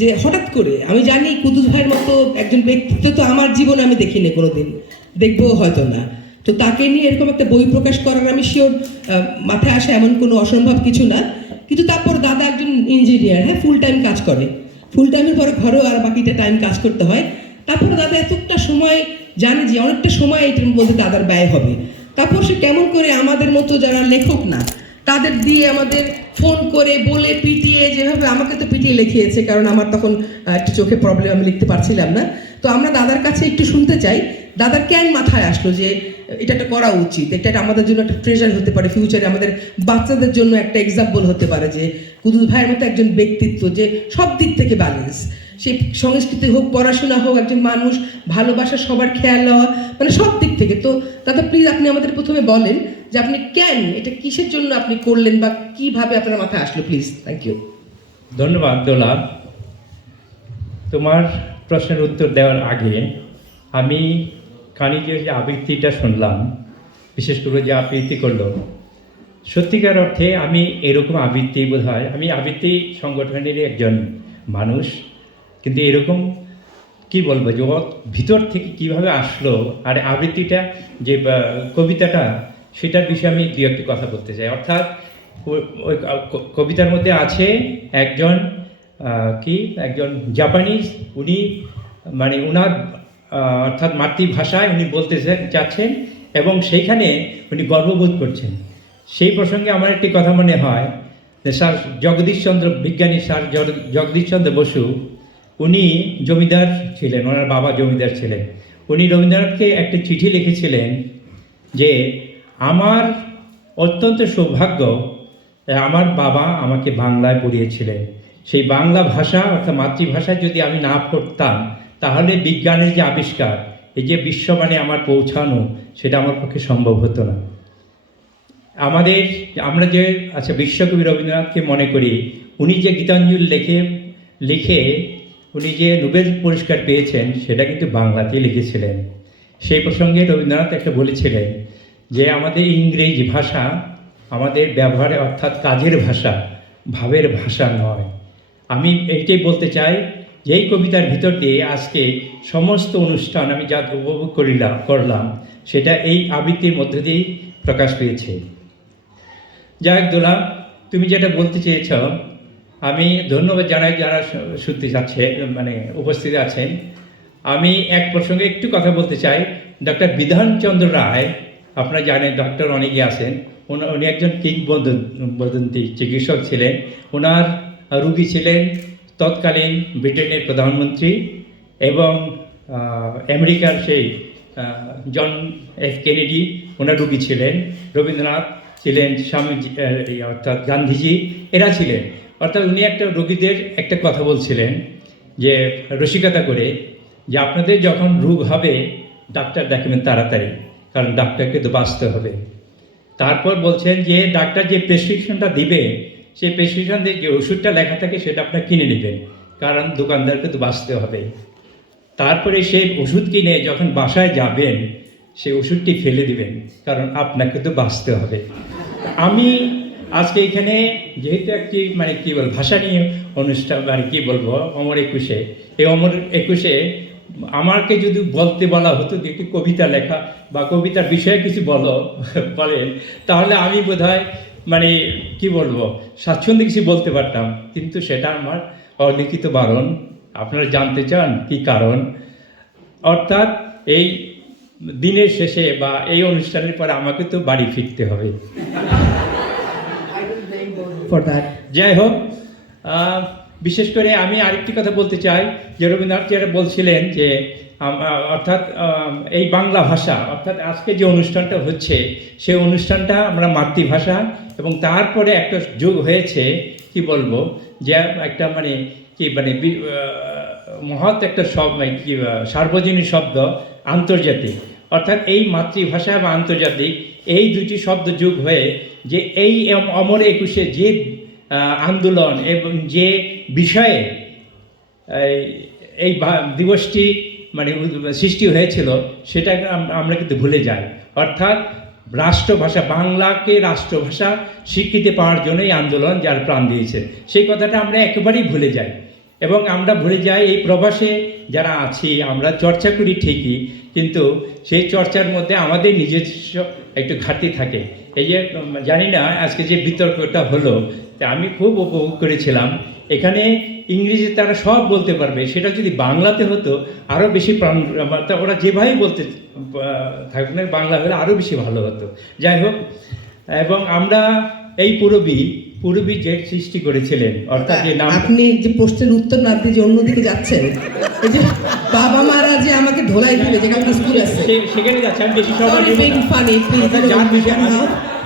যে হঠাৎ করে, আমি জানি কুদ্দুস ভাইয়ের মতো একজন ব্যক্তিত্ব তো আমার জীবনে আমি দেখিনি, কোনোদিন দেখবও হয়তো না। তো তাকে নিয়ে এরকম একটা বই প্রকাশ করার আমি শিওর মাথায় আসে এমন কোনো অসম্ভব কিছু না। কিন্তু তারপর দাদা একজন ইঞ্জিনিয়ার, হ্যাঁ, ফুল টাইম কাজ করে, ফুল টাইমের পরে ঘরেও আর বাকিটা টাইম কাজ করতে হয়। তারপরে দাদা এতটা সময় জানে যে অনেকটা সময় এটার মধ্যে দাদার ব্যয় হবে। তারপর সে কেমন করে আমাদের মতো যারা লেখক না তাদের দিয়ে আমাদের ফোন করে বলে পিটিয়ে, যেভাবে আমাকে তো পিটিয়ে লিখিয়েছে, কারণ আমার তখন একটু চোখে প্রবলেম, আমি লিখতে পারছিলাম না। তো আমরা দাদার কাছে একটু শুনতে চাই দাদার কেন মাথায় আসলো যে এটা একটা করা উচিত, এটা আমাদের জন্য একটা ট্রেজার হতে পারে, ফিউচারে আমাদের বাচ্চাদের জন্য একটা এক্সাম্পল হতে পারে যে কুদ্দুস ভাইয়ের মতো একজন ব্যক্তিত্ব যে সব দিক থেকে ব্যালেন্স, সে সংস্কৃতি হোক, পড়াশোনা হোক, একজন মানুষ, ভালোবাসা, সবার খেয়াল নেওয়া, মানে সব দিক থেকে। তো দাদা প্লিজ আপনি আমাদের প্রথমে বলেন যে আপনি কেন, এটা কিসের জন্য আপনি করলেন বা কিভাবে আপনার মাথায় আসলো, প্লিজ। Thank you. ধন্যবাদ দোলা। তোমার প্রশ্নের উত্তর দেওয়ার আগে আমি কানিজের যে আবৃত্তিটা শুনলাম, বিশেষ করে যে আবৃত্তি করলো, সত্যিকার অর্থে আমি এরকম আবৃত্তি বোধ হয়, আমি আবৃত্তি সংগঠনেরই একজন মানুষ, কিন্তু এরকম কি বলবো যে ভিতর থেকে কিভাবে আসলো, আর আবৃত্তিটা যে কবিতাটা, সেটার বিষয়ে আমি দু একটি কথা বলতে চাই। অর্থাৎ ওই কবিতার মধ্যে আছে একজন একজন জাপানিজ, উনি মানে ওনার অর্থাৎ মাতৃভাষায় উনি বলতে চাচ্ছেন এবং সেইখানে উনি গর্ববোধ করছেন। সেই প্রসঙ্গে আমার একটি কথা মনে হয় যে স্যার জগদীশচন্দ্র, বিজ্ঞানী স্যার জগদীশচন্দ্র বসু, উনি জমিদার ছিলেন, ওনার বাবা জমিদার ছিলেন। উনি রবীন্দ্রনাথকে একটা চিঠি লিখেছিলেন যে আমার অত্যন্ত সৌভাগ্য, আমার বাবা আমাকে বাংলায় পড়িয়েছিলেন। সেই বাংলা ভাষা অর্থাৎ মাতৃভাষায় যদি আমি না পড়তাম, তাহলে বিজ্ঞানের যে আবিষ্কার, এই যে বিশ্বমানে আমার পৌঁছানো, সেটা আমার পক্ষে সম্ভব হতো না। আমরা যে বিশ্বকবি রবীন্দ্রনাথকে মনে করি, উনি যে গীতাঞ্জলি লিখে উনি যে নোবেল পুরস্কার পেয়েছেন, সেটা কিন্তু বাংলাতেই লিখেছিলেন। সেই প্রসঙ্গে রবীন্দ্রনাথ একটা বলেছিলেন যে আমাদের ইংরেজি ভাষা আমাদের ব্যবহারে অর্থাৎ কাজের ভাষা, ভাবের ভাষা নয়। আমি এইটাই বলতে চাই যে এই কবিতার ভিতর দিয়ে আজকে সমস্ত অনুষ্ঠান আমি যা উপভোগ করলাম, সেটা এই আবৃত্তির মধ্য দিয়েই প্রকাশ পেয়েছে। যাই হোক দোলা, তুমি যেটা বলতে চেয়েছ, আমি ধন্যবাদ জানাই যারা শুনতে যাচ্ছে, মানে উপস্থিত আছেন। আমি এক প্রসঙ্গে একটু কথা বলতে চাই। ডক্টর বিধানচন্দ্র রায়, আপনারা জানেন ডক্টর অনেকে আছেন, উনি একজন কিংবদন্তি চিকিৎসক ছিলেন। ওনার রুগী ছিলেন তৎকালীন ব্রিটেনের প্রধানমন্ত্রী এবং আমেরিকার সেই জন এফ কেনেডি, ওনার রুগী ছিলেন। রবীন্দ্রনাথ ছিলেন, স্বামীজি অর্থাৎ গান্ধীজি, এরা ছিলেন। অর্থাৎ উনি একটা রোগীদের একটা কথা বলছিলেন যে রসিকতা করে, যে আপনাদের যখন রোগ হবে ডাক্তার দেখাবেন তাড়াতাড়ি, কারণ ডাক্তারকে তো বাঁচতে হবে। তারপর বলছেন যে ডাক্তার যে প্রেসক্রিপশনটা দিবে, সেই প্রেসক্রিপশন দিয়ে যে ওষুধটা লেখা থাকে সেটা আপনার কিনে নেবেন, কারণ দোকানদারকে তো বাঁচতে হবে। তারপরে সেই ওষুধ কিনে যখন বাসায় যাবেন, সেই ওষুধটি ফেলে দিবেন, কারণ আপনাকে তো বাঁচতে হবে। আমি আজকে এখানে যেহেতু একটি মানে কী বলবো ভাষা নিয়ে অনুষ্ঠান, মানে কী বলবো অমর একুশে, এই অমর একুশে আমাকে যদি বলা হতো যে একটি কবিতা লেখা বা কবিতার বিষয়ে কিছু বলেন, তাহলে আমি বোধহয় মানে কি বলবো স্বাচ্ছন্দ্যে কিছু বলতে পারতাম, কিন্তু সেটা আমার অলিখিত বারণ। আপনারা জানতে চান কি কারণ? অর্থাৎ এই দিনের শেষে বা এই অনুষ্ঠানের পরে আমাকে তো বাড়ি ফিরতে হবে। যাই হোক, বিশেষ করে আমি আরেকটি কথা বলতে চাই যে রবীন্দ্রনাথ যেটা বলছিলেন যে অর্থাৎ এই বাংলা ভাষা, অর্থাৎ আজকে যে অনুষ্ঠানটা হচ্ছে সেই অনুষ্ঠানটা আমরা মাতৃভাষা, এবং তারপরে একটা যুগ হয়েছে কি বলবো যে একটা মানে কি মানে মহৎ একটা কি সার্বজনীন শব্দ আন্তর্জাতিক। অর্থাৎ এই মাতৃভাষা বা আন্তর্জাতিক এই দুটি শব্দ যুগ হয়ে যে এই অমর একুশে যে আন্দোলন এবং যে বিষয়ে এই দিবসটি মানে সৃষ্টি হয়েছিল, সেটাকে আমরা কিন্তু ভুলে যাই। অর্থাৎ রাষ্ট্রভাষা, বাংলাকে রাষ্ট্রভাষা স্বীকৃতি পাওয়ার জন্য এই আন্দোলন যার প্রাণ দিয়েছে, সেই কথাটা আমরা একেবারেই ভুলে যাই। এবং আমরা ভুলে যাই এই প্রবাসে যারা আছি, আমরা চর্চা করি ঠিকই, কিন্তু সেই চর্চার মধ্যে আমাদের নিজস্ব একটু ঘাটতি থাকে। এই যে জানি না আজকে যে বিতর্কটা হলো, আমি খুব উপভোগ করেছিলাম। এখানে ইংরেজি তারা সব বলতে পারবে, সেটা যদি বাংলাতে হতো আরও বেশি ওরা যেভাবেই বলতে থাকুক না, বাংলা হলে আরও বেশি ভালো হতো। যাই হোক, এবং আমরা এই পুরবী যে সৃষ্টি করেছিলেন, অর্থাৎ যে নাম, আপনি যে প্রশ্নের উত্তর না দিয়ে যে অন্যদিকে যাচ্ছেন, এই যে বাবা মারা যে আমাকে ধোলাই দিবে, যেখানে স্কুল আছে সেখানে যাচ্ছি আমি বেশি সময়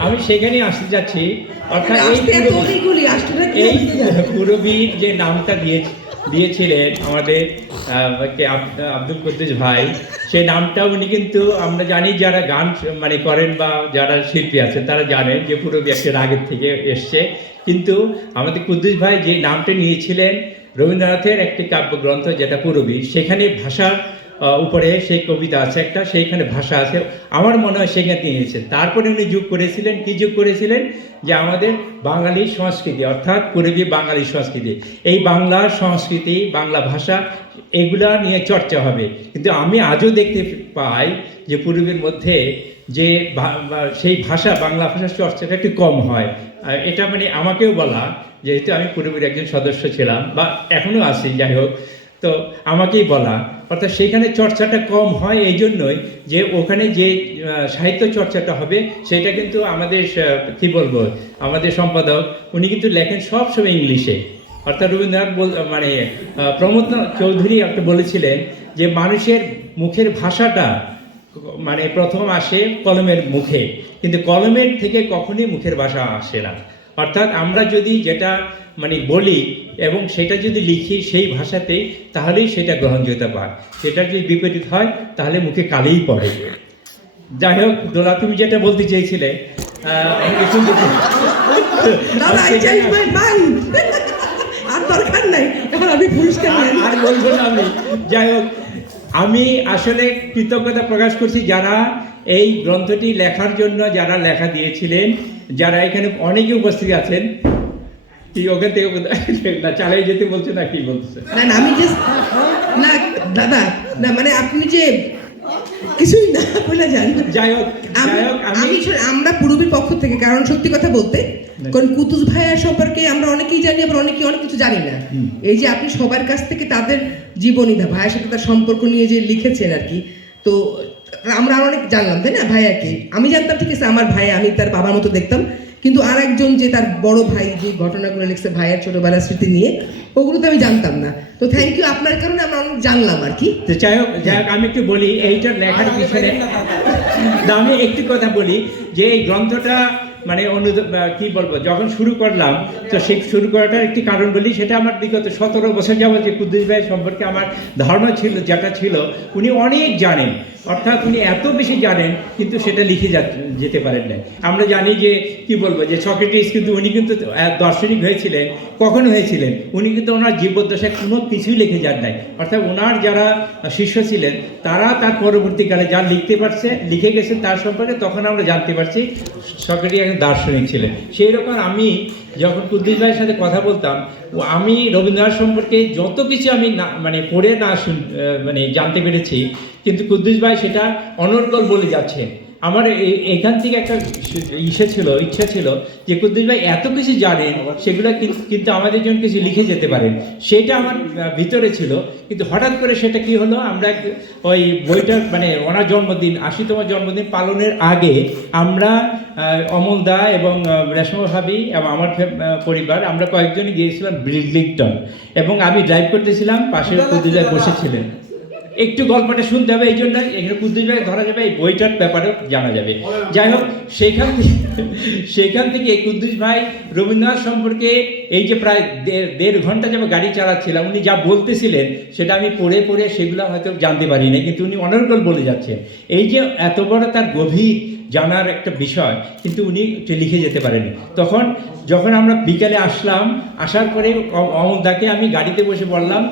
আমি সেখানে আসতে যাচ্ছি। অর্থাৎ এই পুরবীর যে নামটা দিয়েছিলেন আমাদের আব্দুল কুদ্দুস ভাই, সেই নামটা উনি কিন্তু আমরা জানি যারা গান মানে করেন বা যারা শিল্পী আছেন তারা জানেন যে পুরবী একটা রাগের থেকে এসছে। কিন্তু আমাদের কুদ্দুস ভাই যে নামটা নিয়েছিলেন রবীন্দ্রনাথের একটি কাব্যগ্রন্থ যেটা পুরবী, সেখানে ভাষার উপরে সেই কবিতা আছে একটা, সেইখানে ভাষা আছে, আমার মনে হয় সেখানে নিয়েছেন। তারপরে উনি যোগ করেছিলেন, কি যোগ করেছিলেন, যে আমাদের বাঙালি সংস্কৃতি, অর্থাৎ পূর্বী বাঙালি সংস্কৃতি, এই বাংলা সংস্কৃতি, বাংলা ভাষা, এগুলা নিয়ে চর্চা হবে। কিন্তু আমি আজও দেখতে পাই যে পূর্বের মধ্যে যে সেই ভাষা, বাংলা ভাষার চর্চাটা একটু কম হয়। এটা মানে আমাকেও বলা, যেহেতু আমি পূর্বের একজন সদস্য ছিলাম বা এখনও আছি, যাই হোক, তো আমাকেই বলা, অর্থাৎ সেইখানে চর্চাটা কম হয় এই জন্যই যে ওখানে যে সাহিত্য চর্চাটা হবে সেটা কিন্তু আমাদের কি বলবো, আমাদের সম্পাদক উনি কিন্তু লেখেন সবসময় ইংলিশে। অর্থাৎ রবীন্দ্রনাথ মানে প্রমোদ চৌধুরী একটা বলেছিলেন যে মানুষের মুখের ভাষাটা মানে প্রথম আসে কলমের মুখে, কিন্তু কলমের থেকে কখনই মুখের ভাষা আসে না। অর্থাৎ আমরা যদি যেটা মানে বলি এবং সেটা যদি লিখি সেই ভাষাতেই, তাহলেই সেটা গ্রহণযোগ্যতা পায়। সেটা যদি বিপরীত হয় তাহলে মুখে কালিই পড়ে। যাই হোক, দোলা, তুমি যেটা বলতে চেয়েছিলে আর বলবো না আমি। যাই হোক, আমি আসলে কৃতজ্ঞতা প্রকাশ করছি যারা এই গ্রন্থটি লেখার জন্য যারা লেখা দিয়েছিলেন, যারা এখানে অনেকে উপস্থিত আছেন। কি ওখান থেকে না চালাই যেতে বলছে না কি বলছে? না আমি জাস্ট না দাদা, না মানে আপনি যে কিছুই না বলে যান। যাই হোক, আমরা পূর্বীর পক্ষ থেকে, কারণ সত্যি কথা বলতে, কারণ কুতুস ভাইয়া সম্পর্কে আমরা অনেকেই জানি, আবার অনেকেই অনেক কিছু জানি না। এই যে আপনি সবার কাছ থেকে তাদের জীবনী, ভাইয়ের সাথে তার সম্পর্ক নিয়ে যে লিখেছেন আর কি, তো আমরা অনেক জানলাম, তাই না? ভাইয়াকে আমি জানতাম, ঠিক আছে, আমার ভাই, আমি তার বাবার মতো দেখতাম, কিন্তু আর একজন যে তার বড় ভাই যে ঘটনাগুলো লিখছে ভাইয়ের ছোটবেলার স্মৃতি নিয়ে, ওগুলো তো আমি জানতাম না। তো থ্যাংক ইউ, আপনার কারণে আমরা অনেক জানলাম আর কি। তো যাই হোক, আমি একটু বলি এইটার লেখার পিছনে, আমি একটি কথা বলি যে এই গ্রন্থটা মানে কি বলবো, যখন শুরু করলাম, তো সেই শুরু করাটার একটি কারণ বলি, সেটা আমার বিগত 17 বছর যাবত যে কুদ্দুস ভাই সম্পর্কে আমার ধারণা ছিল, যেটা ছিল উনি অনেক জানেন, অর্থাৎ উনি এত বেশি জানেন কিন্তু সেটা লিখে যেতে পারেন না। আমরা জানি যে কি বলবো, যে সক্রেটিস কিন্তু উনি কিন্তু দার্শনিক হয়েছিলেন, কখন হয়েছিলেন, উনি কিন্তু ওনার জীবদ্দশায় কোনো কিছুই লিখে যান নাই। অর্থাৎ ওনার যারা শিষ্য ছিলেন তারা তার পরবর্তীকালে যা লিখে গেছেন তার সম্পর্কে তখন আমরা জানতে পারছি সক্রেটিস একজন দার্শনিক ছিলেন। সেই রকম আমি যখন কুদ্দুস ভাইয়ের সাথে কথা বলতাম, আমি রবীন্দ্রনাথ সম্পর্কে যত কিছু আমি মানে পড়ে না মানে জানতে পেরেছি, কিন্তু কুদ্দুস ভাই সেটা অনর্গল বলে যাচ্ছেন। আমার এখান থেকে একটা ইচ্ছা ছিল যে কুদ্দুস ভাই এত কিছু জানেন, সেগুলো কিন্তু আমাদের জন্য কিছু লিখে যেতে পারেন, সেটা আমার ভিতরে ছিল। কিন্তু হঠাৎ করে সেটা কি হলো, আমরা ওই বইটার মানে ওনার জন্মদিন 80তম জন্মদিন পালনের আগে আমরা অমল দা এবং রেশমা ভাবি এবং আমার পরিবার আমরা কয়েকজনই গিয়েছিলাম ব্রিডলিংটন, এবং আমি ড্রাইভ করতেছিলাম, পাশে কুদ্দুস ভাই বসেছিলেন। একটু গল্পটা শুনতে হবে, এই জন্য এখানে কুদ্দুস ভাই ধরা যাবে, এই বইটার ব্যাপারেও জানা যাবে। যাই হোক, সেখান থেকে কুদ্দুস ভাই রবীন্দ্রনাথ সম্পর্কে এই যে প্রায় দেড় ঘন্টা যাবে গাড়ি চালাচ্ছিলাম, উনি যা বলতেছিলেন সেটা আমি পড়ে সেগুলো হয়তো জানতে পারি না, কিন্তু উনি অনর্গল বলে যাচ্ছেন। এই যে এত বড় তার গভীর জানার একটা বিষয়, কিন্তু উনি লিখে যেতে পারেনি। তখন যখন আমরা বিকেলে আসার পরে অমলদাকে আমি গাড়িতে বসে বললাম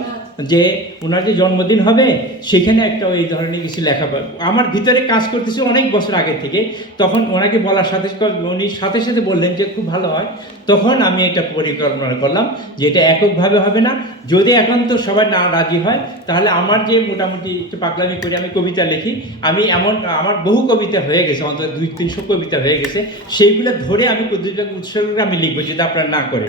যে ওনার যে জন্মদিন হবে সেখানে একটা ওই ধরনের কিছু লেখা, আমার ভিতরে কাজ করতেছে অনেক বছর আগে থেকে। তখন ওনাকে বলার সাথে উনি সাথে বললেন যে খুব ভালো হয়। তখন আমি এটা পরিকল্পনা করলাম যে এটা এককভাবে হবে না, যদি একান্ত সবাই না রাজি হয় তাহলে আমার যে মোটামুটি একটু পাগলামি করে আমি কবিতা লিখি, আমার বহু কবিতা হয়ে গেছে, অন্তত 200-300 কবিতা হয়ে গেছে, সেইগুলো ধরে আমি কুদ্দুসকে উৎসর্গ করে আমি লিখবো, যেটা আপনারা না করে।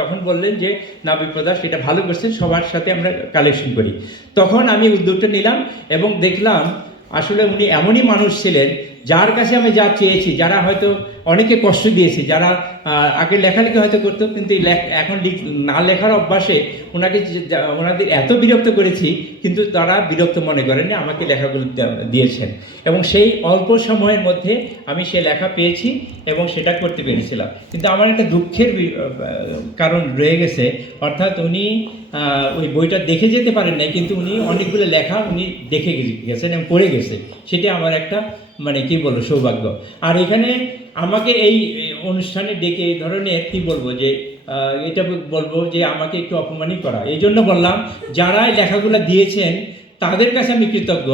তখন বললেন যে না বিপ্রদা, সেটা ভালো করছেন, সবার সাথে আমরা কালেকশন করি। তখন আমি উদ্যোগটা নিলাম এবং দেখলাম আসলে উনি এমনই মানুষ ছিলেন যার কাছে আমি যা চেয়েছি, যারা হয়তো অনেকে কষ্ট দিয়েছি, যারা আগে লেখালেখি হয়তো করতো কিন্তু এখন না লেখার অভ্যাসে ওনাদের এত বিরক্ত করেছি, কিন্তু তারা বিরক্ত মনে করেনি, আমাকে লেখাগুলো দিয়েছেন, এবং সেই অল্প সময়ের মধ্যে আমি সে লেখা পেয়েছি এবং সেটা করতে পেরেছিলাম। কিন্তু আমার একটা দুঃখের কারণ রয়ে গেছে, অর্থাৎ উনি ওই বইটা দেখে যেতে পারেন নাই, কিন্তু উনি অনেকগুলো লেখা উনি দেখে গেছেন এবং পড়ে গেছে, সেটা আমার একটা মানে কি বলবো সৌভাগ্য। আর এখানে আমাকে এই অনুষ্ঠানে ডেকে এই ধরনের কি বলবো যে এটা বলবো যে আমাকে একটু অপমানই করা, এই জন্য বললাম যারা লেখাগুলো দিয়েছেন তাদের কাছে আমি কৃতজ্ঞ।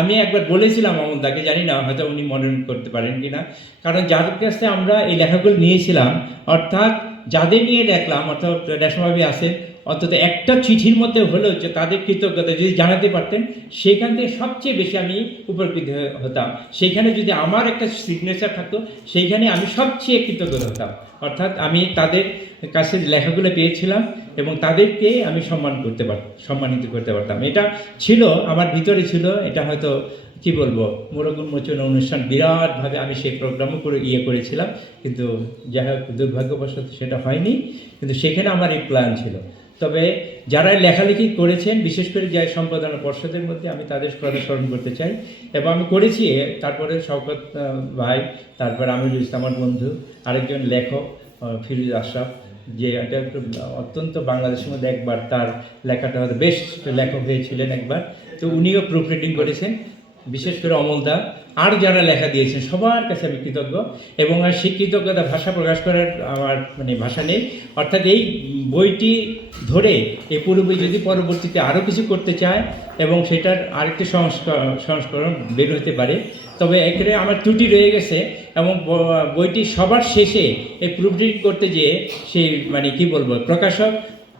আমি একবার বলেছিলাম অমলদাকে, জানি না হয়তো উনি মনে করতে পারেন কি না, কারণ যাদের কাছে আমরা এই লেখাগুলো নিয়েছিলাম, অর্থাৎ যাদের নিয়ে লেখলাম, অর্থাৎ রেশমাভাবে আছে, অন্তত একটা চিঠির মধ্যে হলেও যে তাদের কৃতজ্ঞতা যদি জানাতে পারতেন, সেখান থেকে সবচেয়ে বেশি আমি উপকৃত হতাম। সেইখানে যদি আমার একটা সিগনেচার থাকতো, সেইখানে আমি সবচেয়ে কৃতজ্ঞ হতাম। অর্থাৎ আমি তাদের কাছে লেখাগুলো পেয়েছিলাম এবং তাদেরকে আমি সম্মানিত করতে পারতাম। এটা ছিল আমার ভিতরে ছিল। এটা হয়তো কি বলবো, মোড়ক উন্মোচন অনুষ্ঠান বিরাটভাবে আমি সেই প্রোগ্রামও করেছিলাম, কিন্তু যাই হোক দুর্ভাগ্যবশত সেটা হয়নি। কিন্তু সেখানে আমার এই প্ল্যান ছিল। তবে যারা লেখালেখি করেছেন, বিশেষ করে যে সম্পাদনা পর্ষদের মধ্যে, আমি তাদের কথা স্মরণ করতে চাই। এবং আমি করেছি, তারপরে শওকত ভাই, তারপর আমিরুল ইসলাম আমার বন্ধু, আরেকজন লেখক ফিরোজ আশরাফ, যে এটা একটু অত্যন্ত বাংলাদেশের মধ্যে একবার তার লেখাটা হয়তো বেস্ট লেখক হয়েছিলেন একবার, তো উনিও প্রুফ রিডিং করেছেন। বিশেষ করে অমলদা আর যারা লেখা দিয়েছেন সবার কাছে আমি কৃতজ্ঞ। এবং আর সেই কৃতজ্ঞতা ভাষা প্রকাশ করার আমার ভাষা নেই। অর্থাৎ এই বইটি ধরে এই পুরো বই যদি পরবর্তীতে আরও কিছু করতে চায় এবং সেটার আরেকটি সংস্করণ বের হতে পারে, তবে এক্ষেত্রে আমার ত্রুটি রয়ে গেছে। এবং বইটি সবার শেষে এই প্রুফ রিডিং করতে যেয়ে সেই কি বলবো, প্রকাশক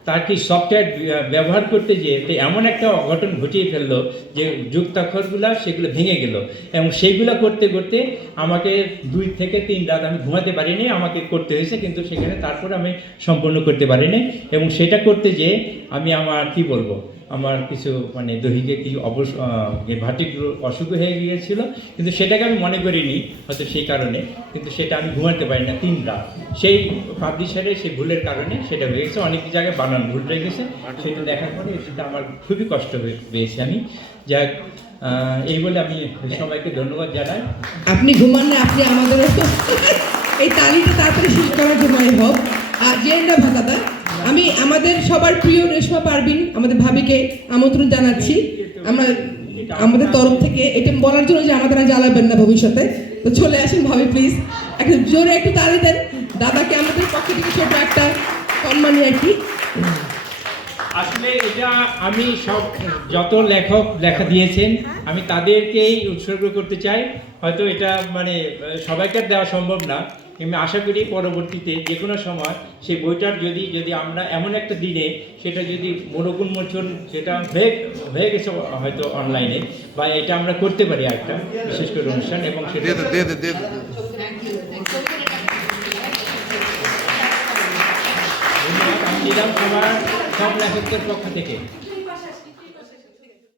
তার কি সফটওয়্যার ব্যবহার করতে যেয়ে এমন একটা অঘটন ঘটিয়ে ফেললো যে যুক্তাক্ষরগুলো সেগুলো ভেঙে গেল। এবং সেইগুলো করতে করতে আমাকে 2 থেকে 3 রাত আমি ঘুমাতে পারিনি, আমাকে করতে হয়েছে। কিন্তু সেখানে তারপর আমি সম্পূর্ণ করতে পারিনি। এবং সেটা করতে যেয়ে আমি আমার কি বলবো, আমার কিছু দৈহিকে কি ভাটিক অসুখ হয়ে গিয়েছিল, কিন্তু সেটাকে আমি মনে করিনি হয়তো সেই কারণে। কিন্তু সেটা আমি ঘুমাতে পারি না 3 রাত, সেই পাবলিশারের সেই ভুলের কারণে সেটা হয়ে গেছে। অনেক জায়গায় বানান ভুল রয়ে গেছে, সেটা দেখার পরে সেটা আমার খুবই কষ্ট পেয়েছি আমি। যাক, এই বলে আমি সবাইকে ধন্যবাদ জানাই। আপনি ঘুমান না, আপনি আমাদেরও এই তালিকা তাড়াতাড়ি শেষ করার সময় হোক। আর জেন্ডা ভাতাদা, আমি আমাদের সবার প্রিয় রেশমা পারভিন আমাদের ভাবিকে আমন্ত্রণ জানাচ্ছি আমরা আমাদের তরফ থেকে, এটা বলার জন্য যে আমাদের আর জ্বালাবেন না ভবিষ্যতে। তো চলে আসেন ভাবি, প্লিজ একটু জোরে একটু তালি দেন দাদাকে আমাদের পক্ষ থেকে, ছোট একটা সম্মানী আর কি। আসলে এটা আমি যত লেখক লেখা দিয়েছেন আমি তাদেরকেই উৎসর্গ করতে চাই। হয়তো এটা সবাইকে দেওয়া সম্ভব না, আমি আশা করি পরবর্তীতে যে কোনো সময় সেই বইটার যদি আমরা এমন একটা দিনে সেটা যদি মোড়ক উন্মোচন সেটা হয়ে গেছে হয়তো অনলাইনে, বা এটা আমরা করতে পারি একটা বিশেষ করে অনুষ্ঠান, এবং সেটা আমি নিলাম সবার সব লেখকদের পক্ষ থেকে।